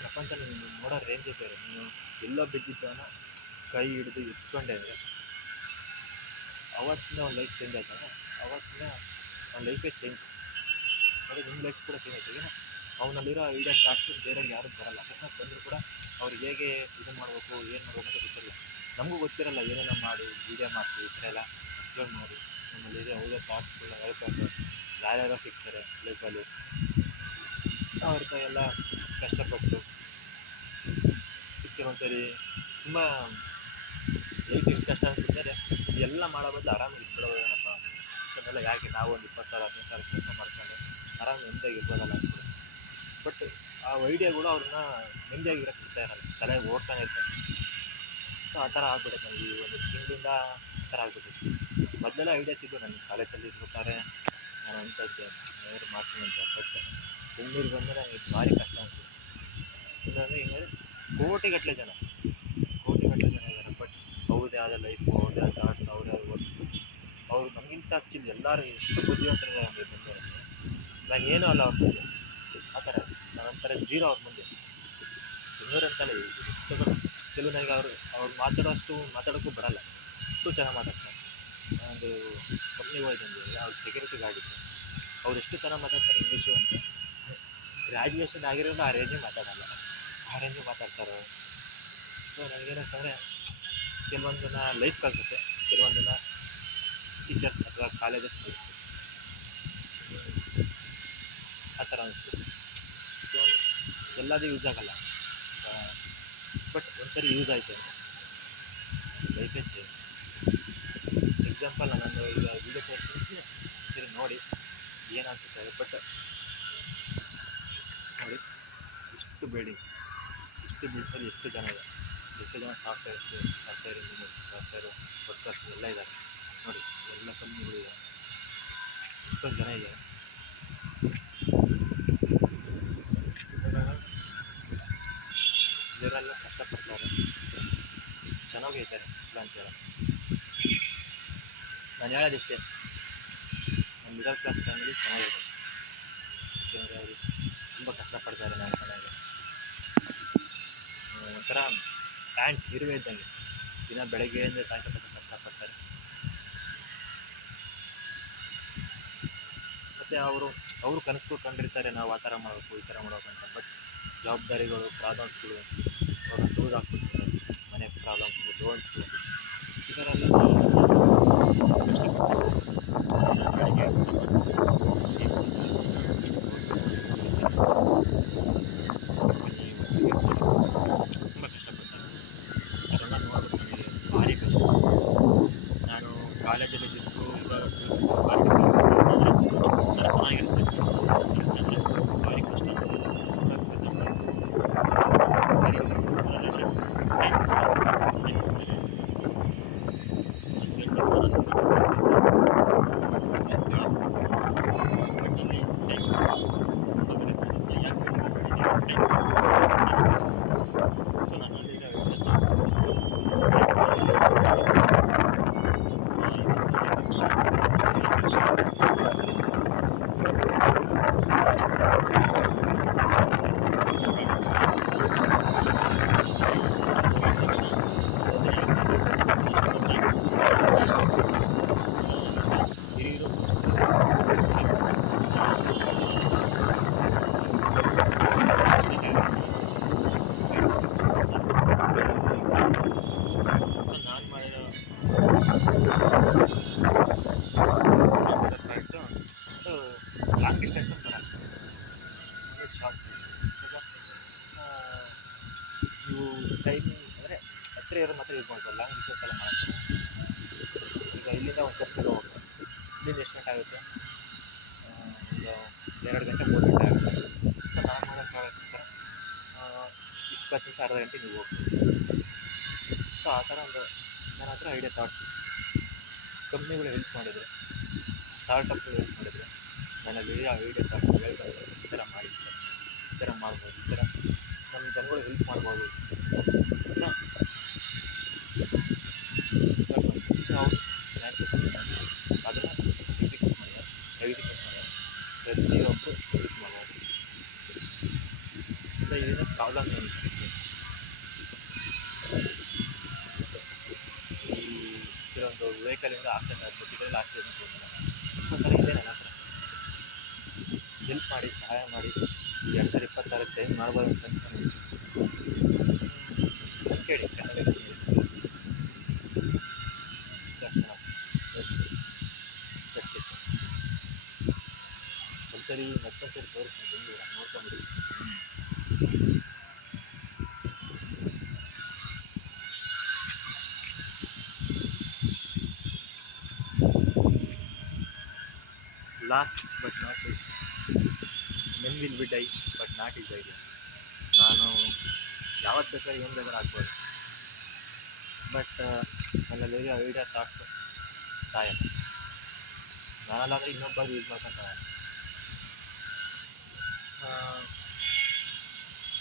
ಪ್ರಪಂಚ ನೀನು ನೋಡೋ ರೇಂಜೇ ಬೇರೆ. ನೀನು ಎಲ್ಲೋ ಬಿದ್ದಿದ್ದವನ್ನ ಕೈ ಹಿಡಿದು ಇಟ್ಕೊಂಡೆ ಅಂದರೆ ಅವತ್ತಿನ ಅವ್ನ ಲೈಫ್ ಚೇಂಜ್ ಆಯ್ತಾನೆ, ಅವತ್ತಿನ ಅವ್ನ ಲೈಫೇ ಚೇಂಜ್. ಆದರೆ ನಿಮ್ಮ ಲೈಫ್ ಕೂಡ ಚೇಂಜ್ ಆಯ್ತು. ಏನೋ ಅವನಲ್ಲಿರೋ ಐಡಿಯಾ ಥಾಟ್ಸು ಬೇರೆ ಯಾರೂ ಬರೋಲ್ಲ. ಅಕಸ್ಮಾತ್ ಬಂದರೂ ಕೂಡ ಅವ್ರಿಗೆ ಹೇಗೆ ಇದು ಮಾಡಬೇಕು, ಏನು ಮಾಡಬೇಕು ಅಂತ ಗೊತ್ತಿರಲ್ಲ. ನಮಗೂ ಗೊತ್ತಿರಲ್ಲ, ಏನೇನೋ ಮಾಡಿ ವೀಡಿಯೋ ಮಾಡ್ತೀವಿ, ಈ ಥರ ಎಲ್ಲ ಅಪ್ಲೋಡ್ ಮಾಡಿ ನಮ್ಮಲ್ಲಿ ಐಡಿಯಾ ಥಾಟ್ಸ್ಗಳನ್ನ ಹೇಳ್ಕೊಂಡು ಯಾರ್ಯಾರೋ ಸಿಗ್ತಾರೆ ಲೈಫಲ್ಲಿ, ಅವ್ರ ಕೈ ಎಲ್ಲ ಕಷ್ಟಪಟ್ಟು ಸಿಕ್ಕಿರೋ ಸರಿ ತುಂಬ ಲೈಫ್ ಎಷ್ಟು ಕಷ್ಟ ಅನಿಸುತ್ತಾರೆ. ಎಲ್ಲ ಮಾಡೋ ಬದಲು ಆರಾಮಾಗಿ ಇಟ್ಬಿಡೋದೇನಪ್ಪ, ಇಷ್ಟನ್ನೆಲ್ಲ ಯಾಕೆ ನಾವು ಒಂದು 20,000-15,000 ಕೆಲಸ ಮಾಡ್ಕೊಂಡು ಆರಾಮ ನೆಮ್ಮದಿಯಾಗಿ ಇರ್ಬೋದಲ್ಲ ಅಂದ್ಬಿಡು. ಬಟ್ ಆ ಐಡಿಯಾಗಳು ಅವ್ರನ್ನ ನೆಮ್ಮದಿಯಾಗಿರೋಕ್ಕೆ ಬಿಡ್ತಾ ಇರಲ್ಲ, ತಲೆಗೆ ಓಡ್ತಾನೆ ಇರ್ತಾರೆ. ಸೊ ಆ ಥರ ಆಗ್ಬಿಡುತ್ತೆ ನನಗೆ ಈ ಒಂದು ತಿಂಗಳಿಂದ ಆ ಥರ ಆಗ್ಬಿಟ್ಟಿತ್ತು. ಮೊದಲೆಲ್ಲ ಐಡಿಯಾಸ್ ಇದ್ದು ನನಗೆ ಕಾಲೇಜಲ್ಲಿ ಇರ್ಬೇಕಾದ್ರೆ ನಾನು ಅಂತಿದ್ದೆ ಏನಾದ್ರು ಮಾಡ್ತೀನಿ ಅಂತ. ಬಟ್ ಬೆಂಗಳೂರಿಗೆ ಬಂದರೆ ನನಗೆ ಭಾರಿ ಕಷ್ಟ ಅನಿಸ್ತು. ಇಲ್ಲಾಂದರೆ ಹಿಂಗಂದರೆ ಕೋಟಿಗಟ್ಟಲೆ ಜನ ಇದ್ದಾರೆ, ಬಟ್ ಅವ್ರದ್ದೇ ಆದ ಲೈಫು, ಅವ್ರದ್ದೇ ಆದ ಥಾಟ್ಸ್, ಅವ್ರದ್ದೇ ಆದ ವರ್ಕ್, ಅವ್ರು ನಮಗಿಂತ ಸ್ಕಿಲ್ ಎಲ್ಲರೂ ಎಷ್ಟು ಬುದ್ಧಿವಂತರಿದ್ದಾರೆ ಅಂದರೆ ಬೆಂಗಳೂರಲ್ಲಿ. ನಾನು ಏನೂ ಅಲ್ಲ ಅವ್ರ ಮುಂದೆ, ಆ ಥರ ನಾನೊಂಥರ ಜೀರೋ ಅವ್ರ ಮುಂದೆ. ಬೆಂಗಳೂರು ಅಂತಲೇ ಎಷ್ಟು ಕೆಲವು ನನಗೆ ಅವ್ರು ಮಾತಾಡೋಕ್ಕೂ ಬರೋಲ್ಲ, ಅಷ್ಟು ಚೆನ್ನಾಗಿ ಮಾತಾಡ್ತಾರೆ. ಒಂದು ಕಂಪ್ನಿಗೆ ಹೋಗಿದ್ದೆ, ಅವ್ರ ಸೆಕ್ಯೂರಿಟಿ ಗಾರ್ಡ್ ಇತ್ತು, ಅವ್ರು ಎಷ್ಟು ಚೆನ್ನಾಗಿ ಮಾತಾಡ್ತಾರೆ ಇಂಗ್ಲೀಷು ಅಂದರೆ ಗ್ರ್ಯಾಜುಯೇಷನ್ ಆಗಿರೋದು ಆ ರೇಂಜಿಗೆ ಮಾತಾಡೋಲ್ಲ, ಆ ರೇಂಜಿಗೆ ಮಾತಾಡ್ತಾರೆ. ಸೊ ನನಗೇನಂತಂದರೆ ಕೆಲವೊಂದನ್ನು ಲೈಫ್ ಕಲಿಸುತ್ತೆ, ಕೆಲವೊಂದನ್ನು ಟೀಚರ್ಸ್ ಅಥವಾ ಕಾಲೇಜಸ್ ಕಲಿಸುತ್ತೆ, ಆ ಥರ ಅನಿಸ್ತು. ಸೊ ಎಲ್ಲದೂ ಯೂಸ್ ಆಗೋಲ್ಲ, ಬಟ್ ಒಂದ್ಸರಿ ಯೂಸ್ ಆಯಿತು ಲೈಫೇ ಚೇಂಜ್. ಎಕ್ಸಾಂಪಲ್ ನಾನೊಂದು ಈಗ ವೀಡಿಯೋ ತೋರಿಸ್ತೀನಿ, ಸರಿ ನೋಡಿ. ಏನು ಅನ್ಸುತ್ತೆ. ಬಟ್ ನೋಡಿ, ಇಷ್ಟು ಬಿಲ್ಡಿಂಗ್ಸ್, ಇಷ್ಟು ಬಿಲ್ಡಿಂಗ್ಸಲ್ಲಿ ಎಷ್ಟು ಜನ ಇದೆ, ಎಷ್ಟು ಜನ ಸಾಫ್ಟ್ವೇರ್ ಇಂಜಿನಿಯರ್ಸ್, ಸಾಫ್ಟ್ವೇರ್ ವರ್ಕರ್ಸ್ ಎಲ್ಲ ಇದ್ದಾರೆ ನೋಡಿ. ಎಲ್ಲ ಕಂಪ್ನಿಗಳು ಇದೆ, ಎಷ್ಟೊಂದು ಜನ ಇದ್ದಾರೆ. ಇವರೆಲ್ಲ ಕಷ್ಟಪಡ್ತಾರೆ, ಚೆನ್ನಾಗೇ ಇದ್ದಾರೆ, ಇಲ್ಲ ಅಂತ ಹೇಳೋದು. ನಾನು ಹೇಳೋದಿಷ್ಟೇ, ನಮ್ಮ ಮಿಡಲ್ ಕ್ಲಾಸ್ ಫ್ಯಾಮಿಲಿ ಚೆನ್ನಾಗಿರ್ಬೇಕು. ಯಾಕೆಂದರೆ ಅವರು ತುಂಬ ಕಷ್ಟಪಡ್ತಾರೆ. ನನ್ನ ಮನೆಯಾಗೆ ಒಂಥರ ಪ್ಯಾಂಟ್ ಇರುವೆ ಇದ್ದಂಗೆ, ದಿನ ಬೆಳಗ್ಗೆಯಿಂದ ಸಾಯಂಕಾಲ ತನಕ ಕಷ್ಟಪಡ್ತಾರೆ. ಮತ್ತು ಅವರು ಕನಸುಗಳು ಕಂಡಿರ್ತಾರೆ, ನಾವು ಆ ಥರ ಮಾಡಬೇಕು, ಈ ಥರ ಮಾಡಬೇಕು ಅಂತ. ಬಟ್ ಜವಾಬ್ದಾರಿಗಳು, ಪ್ರಾಬ್ಲಮ್ಸ್ಗಳು ಅವ್ರನ್ನ ದೂರಾಗ್ಬಿಡ್ತಾರೆ. ಮನೆ ಪ್ರಾಬ್ಲಮ್ಸು, ಲೋನ್ಸು, ಇದರೆಲ್ಲ ಬೆಳಗ್ಗೆ ತುಂಬ ಕಷ್ಟಪಡ್ತಾರೆ. ಅದೆಲ್ಲ ನೋಡ್ಬೇಕು ನನಗೆ ಭಾರಿ ಕಷ್ಟ. ನಾನು ಕಾಲೇಜಲ್ಲಿ ಇದ್ದು ಇವಾಗ ಚೆನ್ನಾಗಿರುತ್ತೆ. ಕೆಲಸ ಅಂದರೆ ಭಾರಿ ಕಷ್ಟ. ಲಾಂಗ್ ಡಿಸ್ಟೆನ್ಸ್ ಅಂತ ಬರಲ್ಲ, ಶಾರ್ಟ್. ನೀವು ಟೈಮ್ ಅಂದರೆ ಹತ್ತಿರ ಇರೋ ಮಾತ್ರ ಯೂಸ್ ಮಾಡ್ಬೋದು, ಲಾಂಗ್ ಡಿಸ್ಟೆನ್ಸ್ ಎಲ್ಲ ಮಾಡ್ತಾರೆ. ಈಗ ಇಲ್ಲಿಂದ ಒಂದು ಸರ್ಕಲ್ ಹೋಗ್ತಾರೆ, ಇಲ್ಲಿಂದ ಎಷ್ಟು ಗಂಟೆ ಆಗುತ್ತೆ, ಒಂದು 2 ಗಂಟೆ 3 ಗಂಟೆ ಆಗುತ್ತೆ. ಸೊ ನಾನು ಮಾಡೋಕ್ಕಾಗುತ್ತೆ 20 ನಿಮಿಷ ಅರ್ಧ ಗಂಟೆ ನೀವು ಹೋಗ್ತೀವಿ. ಸೊ ಆ ಥರ ಒಂದು ನನ್ನ ಹತ್ರ ಐಡಿಯಾ ಥಾಟ್ಸ್. ಕಂಪ್ನಿಗಳು ಹೆಲ್ಪ್ ಮಾಡಿದರೆ, ಸ್ಟಾರ್ಟಪ್ಗಳು ಹೆಲ್ಪ್ ಮಾಡಿದರೆ, ನನಗೆ ಐಡಿಯಾ ಥಾಟ್ಸ್ ಹೇಳ್ತಾರೆ, ಈ ಥರ ಮಾಡಿ, ಈ ಥರ ಮಾಡ್ಬೋದು, ಈ ಥರ ನಮ್ಮ ಜನಗಳು ಹೆಲ್ಪ್ ಮಾಡ್ಬೋದು ಅಂತ ಅವರು ಅದನ್ನು ಎಕ್ಸಿಕ್ಯೂಟ್ ಮಾಡಿದ್ದಾರೆ. ಪ್ರತಿಯೊಬ್ಬರು ಯೂಸ್ ಮಾಡ್ಬೋದು. ಅಂತ ಇದರಿಂದ ಪ್ರಾಬ್ಲಮ್ ಏನು, ಈ ಕೆಲವೊಂದು ವೆಹಿಕಲಿಂದ ಆಕ್ಸಿಡೆಂಟ್ ಆಗ್ಬೋದು, ಇದರಲ್ಲಿ ಆಕ್ಸಿಡೆಂಟ್ ಒಂಥರ ಇದೆ. ನನ್ನ ಹತ್ರ ಹೆಲ್ಪ್ ಮಾಡಿ, ಸಹಾಯ ಮಾಡಿ 2026 ಚೇಂಜ್ ಮಾಡ್ಬೋದು ಅಂತ ಕೇಳಿ. ಕನ್ನಡ ಒಂದ್ಸರಿ ಮತ್ತೊಂದ್ಸರಿ ತೋರಿಸ್ತೀನಿ, ಬೆಂಗಳೂರು ನೋಡ್ಕೊಂಬಿಡಿ. Last but not least, men will be die but not his idea. ನಾನು ಯಾವತ್ತು ಬೇಕಾದ್ರೆ ಏನು ಬೇಕಾದ್ರೆ ಆಗ್ಬೋದು, ಬಟ್ ನನ್ನಲ್ಲಿರೋ ಐಡಿಯಾ ಥಾಟ್ಸು ಸಾಯ. ನಾನಲ್ಲಾಂದರೆ ಇನ್ನೊಬ್ಬರು ಯೂಸ್ ಮಾಡ್ಕೊತಾನೆ.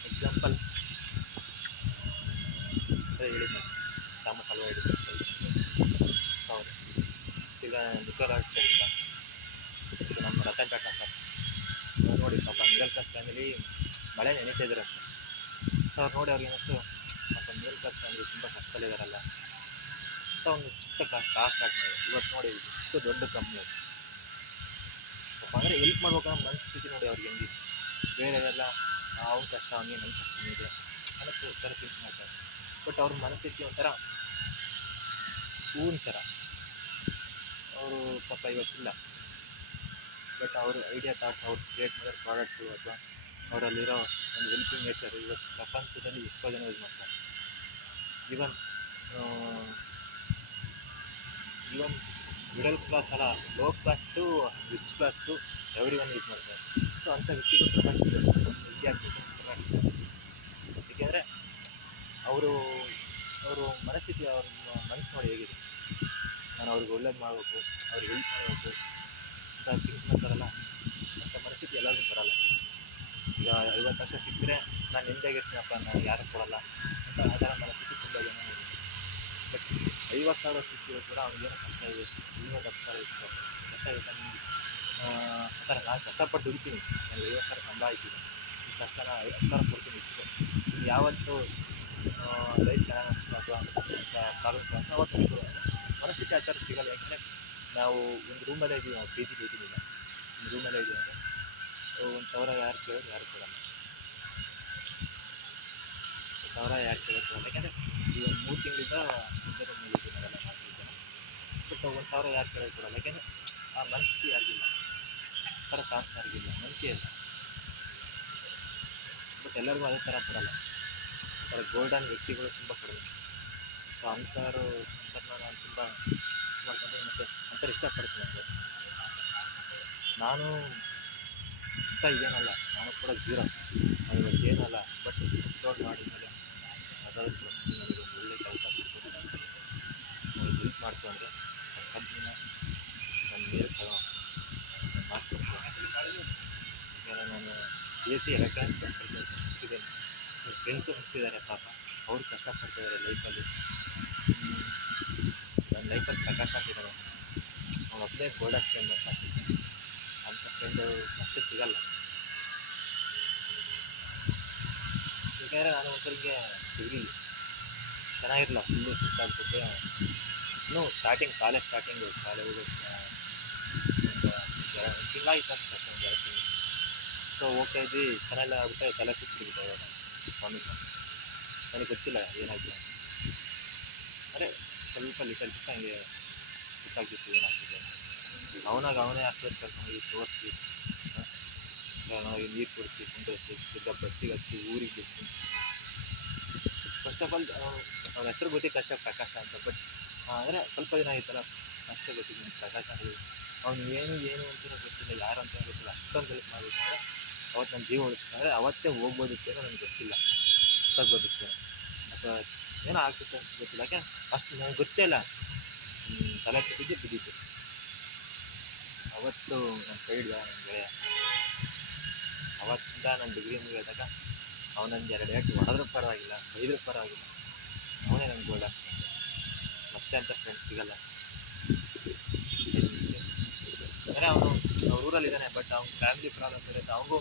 ಎಕ್ಸಾಂಪಲ್ ಹೇಳಿದ್ದೆ, ಥಾಮಸ್ ಅಲ್ವಾ ಎಡಿಸನ್ ಅವರು. ಈಗ ನಿಕೋಲಾ ಟೆಸ್ಲಾ, ಇದು ನಮ್ಮ ರತನ್ ಟಾಟಾ ಸರ್. ನೋಡಿ ಪಾಪ ಮಿಡಲ್ ಕ್ಲಾಸ್ ಫ್ಯಾಮಿಲಿ ಮಳೆ ನೆನೀತಿದ್ದಾರೆ ಅಂತ. ಸೊ ಅವ್ರು ನೋಡಿ ಅವ್ರಿಗೇನಷ್ಟು ಪಾಪ ಮಿಡಲ್ ಕ್ಲಾಸ್ ಫ್ಯಾಮಿಲಿ ತುಂಬ ಕಷ್ಟದಲ್ಲಿದ್ದಾರಲ್ಲ ಅಂತ ಒಂದು ಚಿಕ್ಕ ಕಾರ್ ಸ್ಟಾರ್ಟ್ ಮಾಡಿದ್ರು. ಇವತ್ತು ನೋಡಿ ಇಷ್ಟು ದೊಡ್ಡ ಕಂಪ್ನಿ ಅದು. ಪಾಪ ಅಂದರೆ ಹೆಲ್ಪ್ ಮಾಡ್ಬೇಕು ಅನ್ನೋ ಮನಸ್ಥಿತಿ ನೋಡಿ ಅವ್ರಿಗೆ ಹೆಂಗಿದೆ. ಬೇರೆ ಎಲ್ಲ ಅವ್ನ ಕಷ್ಟ ಅವನಿಗೆ, ನನ್ನ ಕಷ್ಟ ಇದೆ ಅನ್ನೋದು ಥರ ಥಿಂಕ್ ಮಾಡ್ತಾರೆ. ಬಟ್ ಅವ್ರ ಮನಸ್ಥಿತಿ ಒಂಥರ ಹೂವಿನ ಥರ. ಅವರು ಪಾಪ ಇವತ್ತಿಲ್ಲ, ಬಟ್ ಅವ್ರ ಐಡಿಯಾ ಥಾಟ್ಸ್, ಅವ್ರು ಕ್ರಿಯೇಟ್ ಮಾಡಿರೋ ಪ್ರಾಡಕ್ಟು ಅಥವಾ ಅವರಲ್ಲಿರೋ ಒಂದು ಹೆಲ್ಪಿಂಗ್ ನೇಚರು ಇವತ್ತು ಪ್ರಪಂಚದಲ್ಲಿ ಎಷ್ಟೋ ಜನ ಯೂಸ್ ಮಾಡ್ತಾರೆ. ಇವನ್ ಮಿಡಲ್ ಕ್ಲಾಸ್ ಅಲ್ಲ, low class to rich class to everyone use ಮಾಡ್ತಾರೆ. ಸೊ ಅಂಥ ವ್ಯಕ್ತಿಗಳು ಪ್ರಪಂಚದಲ್ಲಿ ಇಂಡಿಯಾ ಕರ್ನಾಟಕ. ಏಕೆಂದರೆ ಅವರು ಅವರು ಮನಸ್ಥಿತಿ, ಅವ್ರ ಮನಸ್ಸು ನೋಡಿ ಹೇಗಿದೆ. ನಾನು ಅವ್ರಿಗೆ ಒಳ್ಳೇದು ಮಾಡಬೇಕು, ಅವ್ರಿಗೆ ಹೆಲ್ಪ್ ಮಾಡಬೇಕು ಅಂತ ಥಿಂಕ್ ಮಾಡ್ತಾರಲ್ಲ, ಅಂಥ ಮನಸ್ಥಿತಿ ಎಲ್ಲರಿಗೂ ಬರಲ್ಲ. ಈಗ 50 ಲಕ್ಷ ಸಿಕ್ಕಿದ್ರೆ ನಾನು ನಿಮ್ಮದಾಗಿರ್ತೀನಪ್ಪ, ನಾನು ಯಾರು ಕೊಡಲ್ಲ ಅಂತ ಆ ಥರ ಮನಸ್ಥಿತಿ ತುಂಬ ಜನ ಇದೆ. ಬಟ್ 50,000 ಸಿಕ್ಕಿದ್ರು ಕೂಡ ಅವ್ನಿಗೇನೋ ಕಷ್ಟ ಇದೆ, ಇನ್ನೊಂದು 10,000 ಇತ್ತು ಕಷ್ಟ ಇದೆ ನಿಮಗೆ. ಆ ಥರ ನಾನು ಕಷ್ಟಪಟ್ಟು ದುಡಿತೀನಿ, ನನಗೆ 50,000 ಸಂಬಳ ಆಯ್ತಿದೆ, ಈ ಕಷ್ಟನ 10,000 ಕೊಡ್ತೀನಿ ಇಷ್ಟು. ಇದು ಯಾವತ್ತೂ ಲೈಫ್ ಚೆನ್ನಾಗಿ ಅನಿಸ್ತಾ ಅಥವಾ ಪ್ರಾಬ್ಲಮ್ಸ್ ಅಂತ ಅವತ್ತು ಮನಸ್ಥಿತಿ ಆ ಥರ ಸಿಗಲ್ಲ. ಯಾಕೆಂದರೆ ನಾವು ಒಂದು ರೂಮಲ್ಲೇ ಇದ್ದೀವಿ, ನಾವು ಪಿ ಜಿಲಿ ಇದ್ದೀನಿಲ್ಲ, ಒಂದು ರೂಮಲ್ಲೇ ಇದ್ದೀವಿ ಅಂದರೆ 1,000 ಯಾರು ಕೇಳೋದು ಯಾರು ಕೊಡಲ್ಲ, 1,000 ಯಾರು ಕೇಳೋದು ಕೊಡಲ್ಲ. ಯಾಕೆಂದರೆ ಈ ಒಂದು 3 ತಿಂಗಳಿಂದ ಇದ್ದರೆ ಮುಗಿದು ನಾವೆಲ್ಲ ಮಾಡ್ತಿದ್ದೇನೆ. ಬಟ್ 1,000 ಯಾರು ಕೇಳೋದು ಕೊಡಲ್ಲ. ಯಾಕೆಂದರೆ ಆ ಮನಸ್ಥಿತಿ ಯಾರಿಗಿಲ್ಲ, ಆ ಥರ ಚಾನ್ಸ್ ಯಾರಿಗಿಲ್ಲ, ನಂಬಿಕೆ ಇಲ್ಲ. ಬಟ್ ಎಲ್ಲರಿಗೂ ಅದೇ ಥರ ಬರಲ್ಲ. ಆ ಥರ ಗೋಲ್ಡನ್ ವ್ಯಕ್ತಿಗಳು ತುಂಬ ಕಡಿಮೆ. ಸೊ ಅಂಥವ್ರನ್ನ ನಾನು ತುಂಬ ಮಾಡ್ಕೊಂಡ್ರೆ ಮತ್ತು ಅಂಥವ್ರು ಇಷ್ಟಪಡ್ತೀನಿ. ಅಂದರೆ ನಾನು ಅಂತ ಇದೇನಲ್ಲ, ನಾನು ಕೂಡ ಝೀರೋ, ನಾನು ಇವತ್ತು ಏನಲ್ಲ. ಬಟ್ ಅಪ್ಲೋಡ್ ಮಾಡಿದ್ಮೇಲೆ ಯಾವುದಾದ್ರು ನನಗೊಂದು ಒಳ್ಳೆ ಕೆಲಸ ಕೊಟ್ಟು ನನಗೆ ಹೆಲ್ಪ್ ಮಾಡ್ತು ಅಂದರೆ ಆ ಕಂಪ್ನಿನ ನನ್ನ ಮೇಲೆ ಮಾಡ್ಕೊಡ್ತೀನಿ. ಯಾಕಂದರೆ ನಾನು BSc ಎಲೆಕ್ಟ್ರಾನಿಕ್ಸ್ ಕಂಪ್ಯೂಟರ್ ಮುಗಿಸಿದ್ದೇನೆ. ನನ್ನ ಫ್ರೆಂಡ್ಸು ಮುಗಿಸಿದ್ದಾರೆ ಪಾಪ, ಅವರು ಕಷ್ಟಪಡ್ತಿದ್ದಾರೆ ಲೈಫಲ್ಲಿ. ನನ್ನ ಲೈಫಲ್ಲಿ ಪ್ರಕಾಶ ಅಂತಿದ್ದಾರೆ, ಅವ್ನು ಒಬ್ಬನೇ ಗೋಲ್ಡನ್ ಫ್ರೆಂಡ್ ಅಂತ ಸಿಗ್ತಾನೆ. ಅಂಥ ಫ್ರೆಂಡು ಮತ್ತೆ ಸಿಗಲ್ಲ. ಯಾಕೆಂದರೆ ನಾನು ಒಂದ್ಸರಿಗೆ ಡಿಗ್ರಿ ಚೆನ್ನಾಗಿರಲಿಲ್ಲ, ಫುಲ್ಲು ಸುತ್ತಾಗ್ತಿದ್ದೆ. ಇನ್ನೂ ಕಾಲೇಜ್ ಸ್ಟಾರ್ಟಿಂಗು, ಕಾಲೇಜ್ ಒಂದು ತಿಂಗಳಾಗಿತ್ತು ಅಷ್ಟೇ, ಒಂದು 2 ತಿಂಗಳು. ಸೊ ಹೋಗ್ತಾಯಿದ್ವಿ, ಚೆನ್ನಾಗೆಲ್ಲ ಆಗುತ್ತೆ, ತಲೆ ಸುತ್ತಿಬಿಟ್ಟು ಇವಾಗ ಸ್ವಾಮಿಗೆ ನನಗೆ ಗೊತ್ತಿಲ್ಲ ಏನಾಯಿತು ಅಂದರೆ ಸ್ವಲ್ಪ ಲಿಟಲ್ ಬಿಟ್ಟು ಹಂಗೆ ಗೊತ್ತಾಗ್ತಿತ್ತು ಏನಾಗ್ತಿದೆ. ಅವನೇ ಆಸ್ಪತ್ರೆ ಕರ್ಕೊಂಡೋಗಿ ತೋರಿಸಿ, ನನಗೆ ನೀರು ಕುಡಿಸಿ, ಕುಂಡಿಸಿ, ತಿರ್ಗಾ ಬಸ್ಸಿಗೆ ಹಚ್ಚಿ ಊರಿಗೆ ಬಿಟ್ಟು. ಫಸ್ಟ್ ಆಫ್ ಆಲ್ ಅವ್ನ ಹೆಸರು ಗೊತ್ತಿತ್ತು ಅಷ್ಟೇ, ಪ್ರಕಾಶ ಅಂತ. ಬಟ್ ಅಂದರೆ ಸ್ವಲ್ಪ ದಿನ ಆಗಿತ್ತಲ್ಲ, ಅಷ್ಟೇ ಗೊತ್ತಿದ್ದು ಪ್ರಕಾಶ ಅಂತ. ಅವ್ನು ಏನು ಅಂತಲೂ ಗೊತ್ತಿಲ್ಲ, ಯಾರು ಅಂತಲೂ ಗೊತ್ತಿಲ್ಲ. ಅಷ್ಟೊಂದು ಹೆಲ್ಪ್ ಮಾಡಬೇಕಂದ್ರೆ ಅವತ್ತು ನನ್ನ ಜೀವ ಉಳಿಸ್ತಾರೆ, ಅವತ್ತೇ ಹೋಗ್ಬೋದಿತ್ತೇನೋ ನನಗೆ ಗೊತ್ತಿಲ್ಲ, ಗೊತ್ತಿಲ್ಲ ಅಥವಾ ಏನೋ ಆಗ್ತಿತ್ತು ಅಂತ ಗೊತ್ತಿಲ್ಲ. ಯಾಕೆ ಅಷ್ಟು ನನಗೆ ಗೊತ್ತೇ ಇಲ್ಲ. ತಲೆ ಕೆಟ್ಟಿದ್ದು ಬಿದ್ದಿತ್ತು. ಅವತ್ತು ನನ್ನ ಕೈ ಹಿಡ್ದ ನನ್ನ ಗೆಳೆಯ. ಅವತ್ತಿಂದ ನನ್ನ ಡಿಗ್ರಿ ಮುಗಿದಾಗ ಅವ್ನು ನನಗೆ 2 ಏಟು ಹೊಡೆದ್ರೂ ಪರವಾಗಿಲ್ಲ, ಬೈದ್ರೂ ಪರವಾಗಿಲ್ಲ, ಅವನೇ ನನಗೆ ಗೋಲ್ಡ್ ಆಗ್ತಾನೆ. ಮತ್ತೆ ಅಂತ ಫ್ರೆಂಡ್ಸ್ ಸಿಗಲ್ಲ. ಅಂದರೆ ಅವನು ಅವ್ರ ಊರಲ್ಲಿದ್ದಾನೆ, ಬಟ್ ಅವ್ನ ಫ್ಯಾಮಿಲಿ ಪ್ರಾಬ್ಲಮ್ ಇರುತ್ತೆ. ಅವನಿಗೂ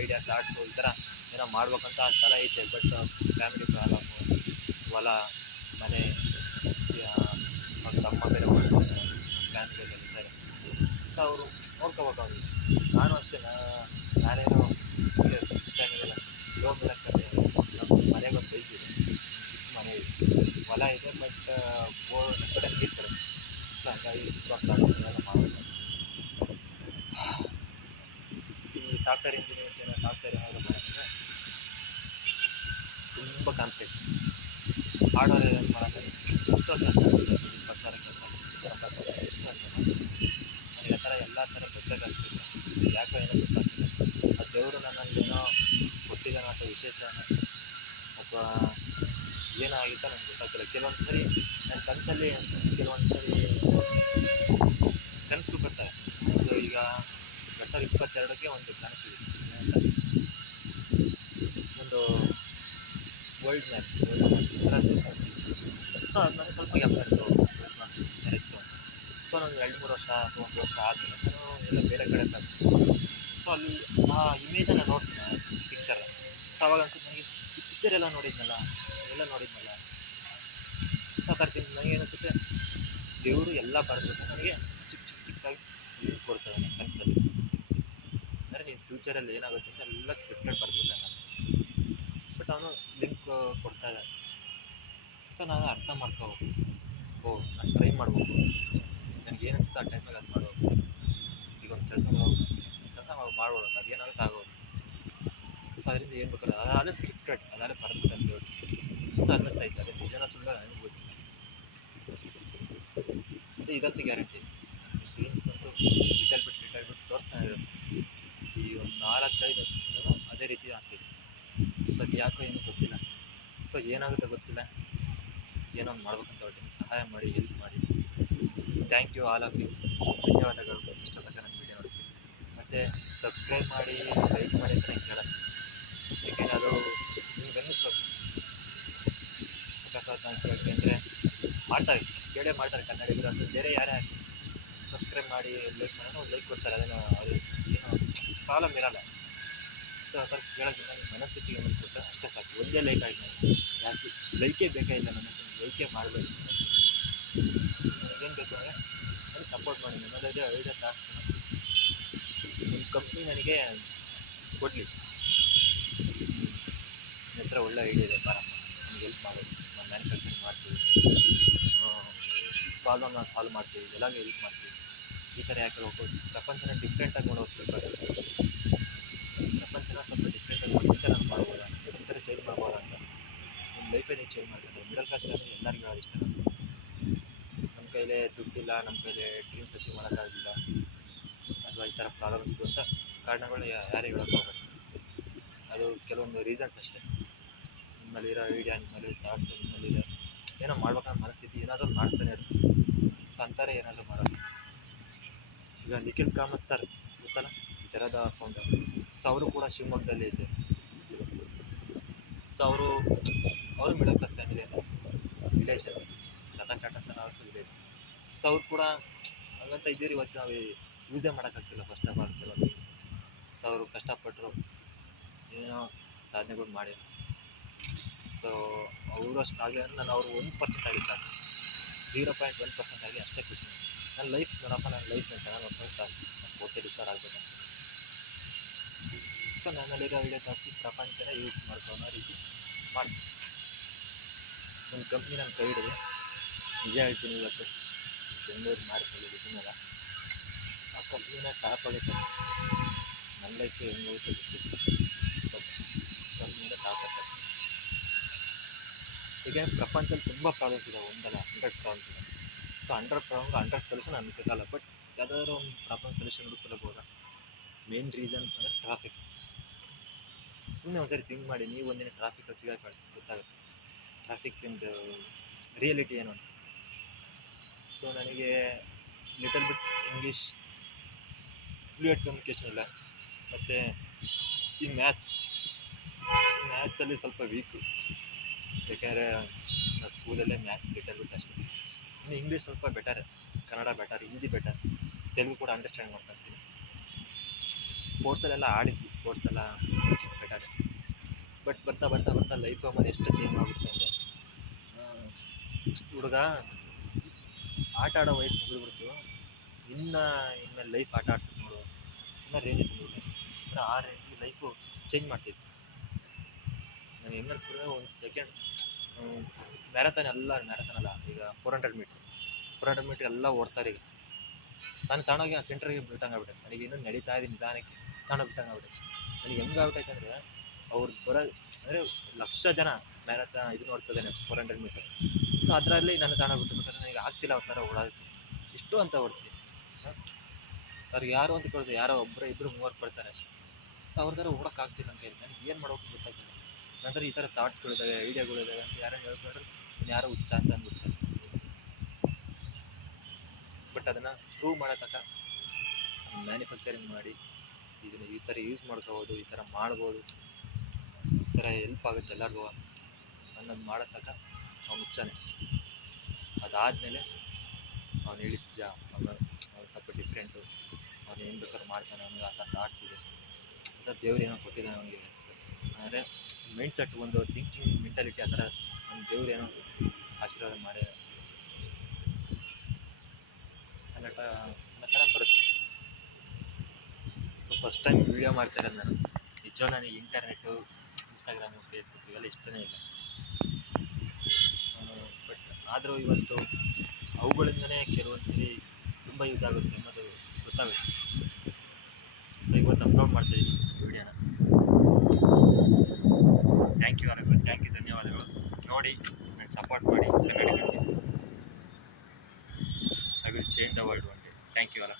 ಐಡಿಯಾ ಥಾಟ್ಸು ಈ ಥರ ಏನೋ ಮಾಡ್ಬೇಕಂತ ಛಲ ಐತೆ. ಬಟ್ ಫ್ಯಾಮಿಲಿ ಪ್ರಾಬ್ಲಮ್ಮು, ಹೊಲ ಮನೆ, ಅವ್ರ ತಮ್ಮ ಬೇರೆ ಓಡ್ತಾರೆ, ಫ್ಯಾಮಿಲಿಯಲ್ಲಿ ಇದ್ದಾರೆ. ಸೊ ಅವರು ನೋಡ್ಕೋಬೇಕು ಅವ್ನಿಗೆ. ನಾನು ಅಷ್ಟೇ, ನಾನೇನೋ ಟೈಮಿಗೆಲ್ಲ ಲೋನ್ ಮೇಲೆ ನಮ್ಮ ಮನೆಗೊಂದು ಬೈಕ್ ಇದೆ, ಚಿಕ್ಕ ಮನೆ ಇದೆ, ಹೊಲ ಇದೆ. ಬಟ್ ಕಡೆ ನೀರು ಬರುತ್ತೆ. ಸೊ ಹಂಗಾಗಿ ಎಲ್ಲ ಮಾಡಬೇಕು. ಈ ಸಾಫ್ಟ್ವೇರ್ ಇಂಜಿನಿಯರ್ಸ್ ಏನೋ ಸಾಫ್ಟ್ವೇರ್ ಏನಾದರೂ ಮಾಡೋದಂದರೆ ತುಂಬ ಕಾಂಪಿಟೇಷನ್. ಹಾರ್ಡ್ವೇರ್ ಏನು ಮಾಡೋಂದ್ರೆ ಎಷ್ಟೋ ಕೆಲಸ, 20,000 ಕೆಲಸ, 80,000 ಎಷ್ಟೋ ಅಂತ ನನಗೆ ಆ ಥರ ಎಲ್ಲ ಥರ ಗೊತ್ತಾಗ್ತಿಲ್ಲ. ಯಾಕೋ ಏನೋ ಗೊತ್ತಾಗ್ತಿಲ್ಲ. ಆ ದೇವರು ನನ್ನಲ್ಲಿ ಏನೋ ಕೊಟ್ಟಿದ್ದಾನೋ ಅಥವಾ ವಿಶೇಷ ಅಥವಾ ಏನಾಗಿತ್ತೋ ನನಗೆ ಗೊತ್ತಾಗ್ತಿಲ್ಲ. ಕೆಲವೊಂದು ಸರಿ ನನ್ನ ಕನಸಲ್ಲಿ ಕೆಲವೊಂದು ಸರಿ ಕನಸು ಬರ್ತಾರೆ. ಅದು ಈಗ 2022ಕ್ಕೆ ಒಂದು ಕನಸಿದೆ, ಒಂದು ವರ್ಲ್ಡ್ ಮ್ಯಾಪ್ ಸೊ ಅದು ನನಗೆ ಸ್ವಲ್ಪ ಜ್ಞಾಪಕ ಇತ್ತು. ಸೊ ನಾನು 2-3 ವರ್ಷ ಅಥವಾ 1 ವರ್ಷ ಆದಮೇಲೆ ನಾನು ಎಲ್ಲ ಬೇರೆ ಕಡೆ ಬರ್ತೀನಿ. ಸೊ ಅಲ್ಲಿ ಆ ಇಮೇಜನ್ನು ನೋಡ್ತೀನಿ, ಆ ಪಿಕ್ಚರ್. ಸೊ ಅವಾಗ ಅನ್ಸುತ್ತೆ ನನಗೆ, ಈ ಪಿಕ್ಚರ್ ಎಲ್ಲ ನೋಡಿದ್ನಲ್ಲ. ಸೊ ತರ್ತೀನಿ. ನನಗೆ ಏನಿಸುತ್ತೆ, ದೇವರು ಎಲ್ಲ ಬರೆದ್ಬಿಟ್ಟು ನನಗೆ ಚಿಕ್ಕದಾಗಿ ಲಿಂಕ್ ಕೊಡ್ತಾನೆ ಕನಸಲ್ಲಿ. ಅಂದರೆ ನೀನು ಫ್ಯೂಚರಲ್ಲಿ ಏನಾಗುತ್ತೆ ಅಂತ ಎಲ್ಲ ಸ್ಕ್ರಿಪ್ಟೆಡ್ ಬರೆದ್ಬಿಟ್ಟೆ ನಾನು. ಬಟ್ ಅವನು ಲಿಂಕ್ ಕೊಡ್ತಾ ಇದ್ದಾನೆ. ಸೊ ನಾನು ಅರ್ಥ ಮಾಡ್ಕೋಬೇಕು. ನಾನು ಟ್ರೈ ಮಾಡ್ಬೇಕು, ನನಗೆ ಏನಿಸುತ್ತೋ ಆ ಟೈಮಲ್ಲಿ ಅದು ಮಾಡ್ಬೇಕು. ಈಗ ಒಂದು ಕೆಲಸ ಮಾಡ್ಬೋದು, ಅದೇನಾಗುತ್ತೆ ಆಗೋದು. ಸೊ ಅದರಿಂದ ಏನು ಬೇಕಾದ್ರೆ ಅದಾದರೆ ಸ್ಕ್ರಿಪ್ಟೆಡ್, ಅದಾದರೆ ಬರೆದ್ಬಿಟ್ಟು ಅಂತ ಹೇಳಿ ಅಂತ ಅನ್ನಿಸ್ತಾ ಇತ್ತು. ಅದೇ ನಿಜನ ಸುಳ್ಳು ನನಗೆ ಗೊತ್ತಿಲ್ಲ. ಮತ್ತು ಇದಂತೂ ಗ್ಯಾರಂಟಿ, ಯಾವತ್ತು ಲಿಟಲ್ ಬಿಟ್ ತೋರಿಸ್ತಾನೆ ಇರುತ್ತೆ. ಈ ಒಂದು 4-5 ವರ್ಷದಿಂದಲೂ ಅದೇ ರೀತಿ ಆಗ್ತಿದೆ. ಸೊ ಅದು ಯಾಕೋ ಏನೂ ಗೊತ್ತಿಲ್ಲ. ಸೊ ಏನಾಗುತ್ತೆ ಗೊತ್ತಿಲ್ಲ, ಏನೋ ಒಂದು ಮಾಡ್ಬೇಕಂತ ಹೊರಟಿನಿ. ಸಹಾಯ ಮಾಡಿ, ಹೆಲ್ಪ್ ಮಾಡಿ. Thank you all of you. ಧನ್ಯವಾದಗಳು ಇಷ್ಟ ತನಕ ನನ್ನ ವೀಡಿಯೋ ನೋಡೋಕ್ಕೆ. ಮತ್ತು ಸಬ್ಸ್ಕ್ರೈಬ್ ಮಾಡಿ, ಲೈಕ್ ಮಾಡಿ ಅಂತ ನಾನು ಕೇಳೋದು. ಯಾಕೆಂದರೆ ಅದು ನಿಮ್ಗೆ ಅನ್ನಿಸ್ಬೇಕು ಅಕಸ್ಮಾತ್ ನಾನು ಕೇಳ್ತೀನಿ ಅಂದರೆ ಮಾಡ್ತಾರೆ, ಕೇಳೇ ಮಾಡ್ತಾರೆ ಕನ್ನಡಿಗರು. ಅದು ಬೇರೆ ಯಾರೇ ಸಬ್ಸ್ಕ್ರೈಬ್ ಮಾಡಿ ಲೈಕ್ ಮಾಡೋದು ಒಂದು ಲೈಕ್ ಕೊಡ್ತಾರೆ. ಅದೇನೋ ಅದು ಏನೋ ಪ್ರಾಬ್ಲಮ್ ಇರೋಲ್ಲ. ಸೊ ಆ ಥರ ಕೇಳೋದ್ರಿಂದ ನಿಮ್ಮ ಮನಸ್ಥಿತಿಗೆ ಏನು ಕೊಟ್ಟರೆ ಅಷ್ಟೇ ಸಾಕು. ಒಂದೇ ಲೈಕ್ ಆಗಿ ನನಗೆ ಜಾಸ್ತಿ ಲೈಕೇ ಬೇಕಾ ಇಲ್ಲ, ನನ್ನ ಲೈಕೇ ಮಾಡಬೇಕು. ನನಗೇನು ಬೇಕು ಅಂದರೆ ನನಗೆ ಸಪೋರ್ಟ್ ಮಾಡಿ. ನನ್ನದೇ ಐಡಿಯಾ ತಾಸ್ತು ನಿಮ್ಮ ಕಂಪ್ನಿ ನನಗೆ ಕೊಡಲಿ. ನನ್ನ ಹತ್ರ ಒಳ್ಳೆ ಐಡಿಯಾ ಇದೆ, ಬಾರಪ್ಪ ನಮ್ಗೆ ಹೆಲ್ಪ್ ಮಾಡೋದು, ನಾನು ಮ್ಯಾನುಫ್ಯಾಕ್ಚರಿಂಗ್ ಮಾಡ್ತೀವಿ, ಪ್ರಾಬ್ಲಮ್ನ ಸಾಲ್ವ್ ಮಾಡ್ತೀವಿ, ಎಲ್ಲರಿಗೂ ಹೆಲ್ಪ್ ಮಾಡ್ತೀವಿ. ಈ ಥರ ಯಾಕೆ ಹೋಗ್ಬೋದು, ಪ್ರಪಂಚನ ಡಿಫ್ರೆಂಟಾಗಿ ನೋಡೋದು. ಪ್ರಪಂಚನ ಸ್ವಲ್ಪ ಡಿಫ್ರೆಂಟಾಗಿ ನೋಡಿ ಈ ಥರ ಮಾಡ್ಬೋದಾ, ಈ ಥರ ಚೇಂಜ್ ಮಾಡ್ಬೋದಾ ಅಂತ ನಿಮ್ಮ ಲೈಫೇ ನೀವು ಚೇಂಜ್ ಮಾಡ್ತಾರೆ. ಮಿಡಲ್ ಕ್ಲಾಸ್ ಫ್ಯಾಮಿಲಿ ಎಲ್ಲರಿಗೂ ಹೇಳೋದು ಇಷ್ಟ. ನಮ್ಮ ಕೈಲೇ ದುಡ್ಡಿಲ್ಲ, ನಮ್ಮ ಕೈಲೇ ಡ್ರೀಮ್ಸ್ ಅಚೀವ್ ಮಾಡೋಕ್ಕಾಗಿಲ್ಲ, ಅಥವಾ ಈ ಥರ ಪ್ರಾಬ್ಲಮ್ಸ್ ಇದ್ದು ಅಂತ ಕಾರಣಗಳನ್ನ ಯಾರೇ ಹೇಳೋಕ್ಕೆ ಹೋಗಬೇಡಿ. ಅದು ಕೆಲವೊಂದು ರೀಸನ್ಸ್ ಅಷ್ಟೇ. ನಿಮ್ಮಲ್ಲಿರೋ ಐಡಿಯಾ, ನಿಮ್ಮಲ್ಲಿರೋ ಥಾಟ್ಸು, ನಿಮ್ಮಲ್ಲಿರೋ ಏನೋ ಮಾಡ್ಬೇಕನ್ನೋ ಮನಸ್ಥಿತಿ ಏನಾದರೂ ಮಾಡ್ತಾನೆ ಇರುತ್ತೆ. ಸೊ ಅಂತಾರೆ ಏನಾದರೂ ಮಾಡೋದು. ಈಗ ನಿಖಿಲ್ ಕಾಮತ್ ಸರ್ ಗೊತ್ತಲ್ಲ, ಜೆರಾದ ಫೌಂಡರ್. ಸೊ ಅವರು ಕೂಡ ಶಿವಮೊಗ್ಗದಲ್ಲಿ ಇದೆ. ಸೊ ಅವರು ಮಿಡಲ್ ಕ್ಲಾಸ್ ಫ್ಯಾಮಿಲಿ ಅನ್ಸುತ್ತೆ, village. Ratan Tata sir also village. So ಅವ್ರು ಕೂಡ ಹಂಗಂತ ಇದ್ದೀರಿ. ಇವತ್ತು ನಾವು ಯೂಸೇ ಮಾಡೋಕ್ಕಾಗ್ತಿಲ್ಲ ಫಸ್ಟ್ ಆಫ್ ಆಲ್ ಕೆಲವೊಂದು ಥಿಂಗ್ಸ್. ಸೊ ಅವರು ಕಷ್ಟಪಟ್ಟರು, ಏನೋ ಸಾಧನೆಗಳು ಮಾಡಿದ್ರು. ಸೊ ಅವರು ಅಷ್ಟಾಗಲಿ ಅಂದರೆ ನಾನು ಅವರು 1% ಆಗಿ ಸಾಕು, 0.1% ಆಗಿ ಅಷ್ಟೇ ಖುಷಿ. ನನ್ನ ಲೈಫ್ ನೋಡಪ್ಪ, ನನ್ನ ಲೈಫ್ ಚೆನ್ನಾಗಿ ನೋಡ್ಕೊಂಡು ಸಾಕು, ನಾನು ಕೋಟ್ಯಾಧೀಶ್ವರ ಆಗಬೇಕಂತ. ಸೊ ನನ್ನಲ್ಲಿರೋ ಐಡಿಯಾ ಜಾಸ್ತಿ ಪ್ರಪಂಚನ ಯೂಸ್ ಮಾಡ್ಕೊಳ್ಳೋ ರೀತಿ ಮಾಡ್ತೀನಿ. ಒಂದು ಕಂಪ್ನಿ ನನ್ನ ಕೈ ಹಿಡಿದು ನಿಜ ಹೇಳ್ತೀನಿ, ಇವತ್ತು ಬೆಂಗಳೂರು ಮಾರ್ಕಲ್ಲಿ ಇದ್ದೀನಲ್ಲ, ಆ ಕಂಪ್ನಿನ ಟಾಪ್ ಆಗುತ್ತೆ. ನನ್ನ ಲೈಫು ಹೆಂಗೆ ಹೋಗುತ್ತೆ ಗೊತ್ತಿಲ್ಲ, ಕಂಪ್ನಿಯಿಂದ ಟಾಪ್ ಆಗ್ತದೆ. ಈಗ ಪ್ರಪಂಚದಲ್ಲಿ ತುಂಬ ಪ್ರಾಬ್ಲಮ್ಸ್ ಇದೆ, ಒಂದಲ್ಲ 100 ಪ್ರಾಬ್ಲಮ್ಸ್ ಇದೆ. ಸೊ 100 ಪ್ರಾಬ್ಲಮ್ಗೆ 100 ಸೊಲ್ಯೂಷನ್ ಅನ್ಕೋಕ್ಕಲ್ಲ, ಬಟ್ ಯಾವುದಾದ್ರೂ ಒಂದು ಪ್ರಾಬ್ಲಮ್ ಸೊಲ್ಯೂಷನ್ ಹುಡುಕಲಬೋದಾ? ಮೇನ್ ರೀಸನ್ ಅಂದರೆ ಟ್ರಾಫಿಕ್. ಸುಮ್ಮನೆ ಒಂದ್ಸರಿ ಥಿಂಕ್ ಮಾಡಿ, ನೀವು ಒಂದಿನ ಟ್ರಾಫಿಕಲ್ಲಿ ಸಿಗಾಕೊಳ್ಳಿ, ಗೊತ್ತಾಗುತ್ತೆ ಟ್ರಾಫಿಕ್ಕಿಂದು ರಿಯಾಲಿಟಿ ಏನು ಅಂತ. ಸೊ ನನಗೆ little bit English fluent communication ಇಲ್ಲ, ಮತ್ತು ಈ ಮ್ಯಾಥ್ಸಲ್ಲಿ ಸ್ವಲ್ಪ ವೀಕು. ಯಾಕೆಂದರೆ ನಾವು ಸ್ಕೂಲಲ್ಲೇ ಮ್ಯಾಥ್ಸ್ ಲಿಟಲ್ ಬಿಟ್ ಅಷ್ಟೇ. ಇನ್ನು ಇಂಗ್ಲೀಷ್ ಸ್ವಲ್ಪ better, Kannada better, Hindi better, Telugu ಕೂಡ ಅಂಡರ್ಸ್ಟ್ಯಾಂಡ್ ಮಾಡ್ಕೊಳ್ತೀನಿ. ಸ್ಪೋರ್ಟ್ಸಲ್ಲೆಲ್ಲ ಆಡಿದ್ವಿ, ಸ್ಪೋರ್ಟ್ಸ್ ಎಲ್ಲ ಬೆಟರ್. ಬಟ್ ಬರ್ತಾ ಬರ್ತಾ ಬರ್ತಾ ಲೈಫ್ ಆಮೇಲೆ ಎಷ್ಟು ಚೇಂಜ್ ಮಾಡಿಬಿಡುತ್ತೆ ಅಂದರೆ, ಹುಡುಗ ಆಟ ಆಡೋ ವಯಸ್ಸು ಮುಗಿದ್ಬಿಡ್ತು, ಇನ್ನು ಲೈಫ್ ಆಟ ಆಡ್ಸೋದು ನೋಡು, ಇನ್ನೂ ರೇಂಜಿಗೆ ಬಂದ್ಬಿಟ್ಟೆ ಅಂದರೆ ಆ ರೇಂಜಿಗೆ ಲೈಫು ಚೇಂಜ್ ಮಾಡ್ತಿತ್ತು. ನನಗೆ ಹೆಂಗೆ ಅನ್ಸ್ಬಿಟ್ಟಿದೆ, ಒಂದು ಸೆಕೆಂಡ್ ಮ್ಯಾರಥಾನ್ ಅಲ್ಲ, ಈಗ 400 ಮೀಟ್ರ್ ಎಲ್ಲ ಓಡ್ತಾರೆ. ಈಗ ನಾನು ತಾಣೋಗಿ ಆ ಸೆಂಟ್ರಿಗೆ ಬಿಟ್ಟಂಗಾಗ್ಬಿಟ್ಟೆ. ನನಗೆ ಇನ್ನೂ ನಡೀತಾ ಇದ್ದೀನಿ ನಿಧಾನಕ್ಕೆ, ಬಿಟ್ಟಂಗಾಗ್ಬಿಟ್ಟೆ. ನನಗೆ ಹೆಂಗೆ ಆಗ್ಬಿಟ್ಟೈತೆ ಅಂದರೆ, ಅವ್ರು ಬರೋ ಅಂದರೆ ಲಕ್ಷ ಜನ ಮ್ಯಾರಥಾನ್ ಇದು ನೋಡ್ತಿದ್ದಾನೆ 400 ಮೀಟರ್. ಸೊ ಅದರಲ್ಲಿ ನನ್ನ ತಾಣ ಬಿಟ್ಟುಬಿಟ್ರೆ ನನಗೆ ಆಗ್ತಿಲ್ಲ ಅವ್ರ ಥರ ಓಡೋಕ್ಕೆ. ಇಷ್ಟು ಅಂತ ಓಡ್ತೀನಿ. ಅವ್ರಿಗೆ ಯಾರು ಅಂತ ಕೇಳಿದ್ರೆ ಯಾರೋ ಒಬ್ಬರು 2-3 ಬರ್ತಾರೆ ಅಷ್ಟೇ. ಸೊ ಅವ್ರ ಥರ ಓಡೋಕ್ಕಾಗ್ತಿಲ್ಲ ನನ್ನ ಕೈಲಿ. ನನಗೆ ಏನು ಮಾಡೋಕ್ಕೆ ಗೊತ್ತಾಗ್ತಿಲ್ಲ. ನಂತರ ಈ ಥರ ಥಾಟ್ಸ್ಗಳಿದ್ದಾವೆ, ಐಡಿಯಾಗಳಿದ್ದಾವೆ ಅಂತ ಯಾರೋ ಹೇಳ್ಕೊಂಡ್ರೆ ಯಾರೋ ಹುಚ್ಚ ಅಂತ ಅಂದ್ಬಿಡ್ತಾರೆ. ಬಟ್ ಅದನ್ನು ಪ್ರೂವ್ ಮಾಡೋ ತನಕ ಮ್ಯಾನುಫ್ಯಾಕ್ಚರಿಂಗ್ ಮಾಡಿ ಇದನ್ನು ಈ ಥರ ಯೂಸ್ ಮಾಡ್ಕೋಬೋದು, ಈ ಥರ ಮಾಡ್ಬೋದು, ಈ ಥರ ಹೆಲ್ಪ್ ಆಗುತ್ತೆ ಎಲ್ಲರಿಗೂ ಅನ್ನೋದು ಮಾಡೋ ತನಕ ಅವ್ನು ಹುಚ್ಚಾನೆ. ಅದಾದಮೇಲೆ ಅವ್ನು ಹೇಳಿದ ನಿಜ, ಅವನು ಸ್ವಲ್ಪ ಡಿಫ್ರೆಂಟು, ಅವ್ನು ಏನು ಬೇಕಾದ್ರೂ ಮಾಡ್ತಾನೆ, ಅವನಿಗೆ ಆ ಥರ ಥಾಟ್ಸ್ ಇದೆ, ಆ ಥರ ದೇವ್ರು ಏನೋ ಕೊಟ್ಟಿದ್ದಾನೆ ಅವನಿಗೆ. ಅಂದರೆ ಮೈಂಡ್ಸೆಟ್, ಒಂದು ಥಿಂಕಿಂಗ್ ಮೆಂಟಾಲಿಟಿ, ಆ ಥರ ನಮ್ಮ ದೇವ್ರು ಏನೋ ಆಶೀರ್ವಾದ ಮಾಡಿ ಅನ್ನೋ ಥರ ಬರುತ್ತೆ. ಸೊ ಫಸ್ಟ್ ಟೈಮ್ ವೀಡಿಯೋ ಮಾಡ್ತಾಯಿರೋದು ನಾನು. ನಿಜ ನನಗೆ ಇಂಟರ್ನೆಟ್ಟು, ಇನ್ಸ್ಟಾಗ್ರಾಮು, ಫೇಸ್ಬುಕ್ ಇವೆಲ್ಲ ಇಷ್ಟನೇ ಇಲ್ಲ. ಬಟ್ ಆದರೂ ಇವತ್ತು ಅವುಗಳಿಂದನೇ ಕೆಲವೊಂದು ಸರಿ ತುಂಬ ಯೂಸ್ ಆಗುತ್ತೆ ಅನ್ನೋದು ಗೊತ್ತಾಗುತ್ತೆ. ಸೊ ಇವತ್ತು ಅಪ್ಲೋಡ್ ಮಾಡ್ತಾಯಿದ್ದೀನಿ ವೀಡಿಯೋನ. ಥ್ಯಾಂಕ್ ಯು ಅನಕ, ಥ್ಯಾಂಕ್ ಯು, ಧನ್ಯವಾದಗಳು. ನೋಡಿ ನಾನು ಸಪೋರ್ಟ್ ಮಾಡಿ ಕನ್ನಡಿಗರಿಗೆ. I will change the world one day. Thank you ಅಲ್ಲ.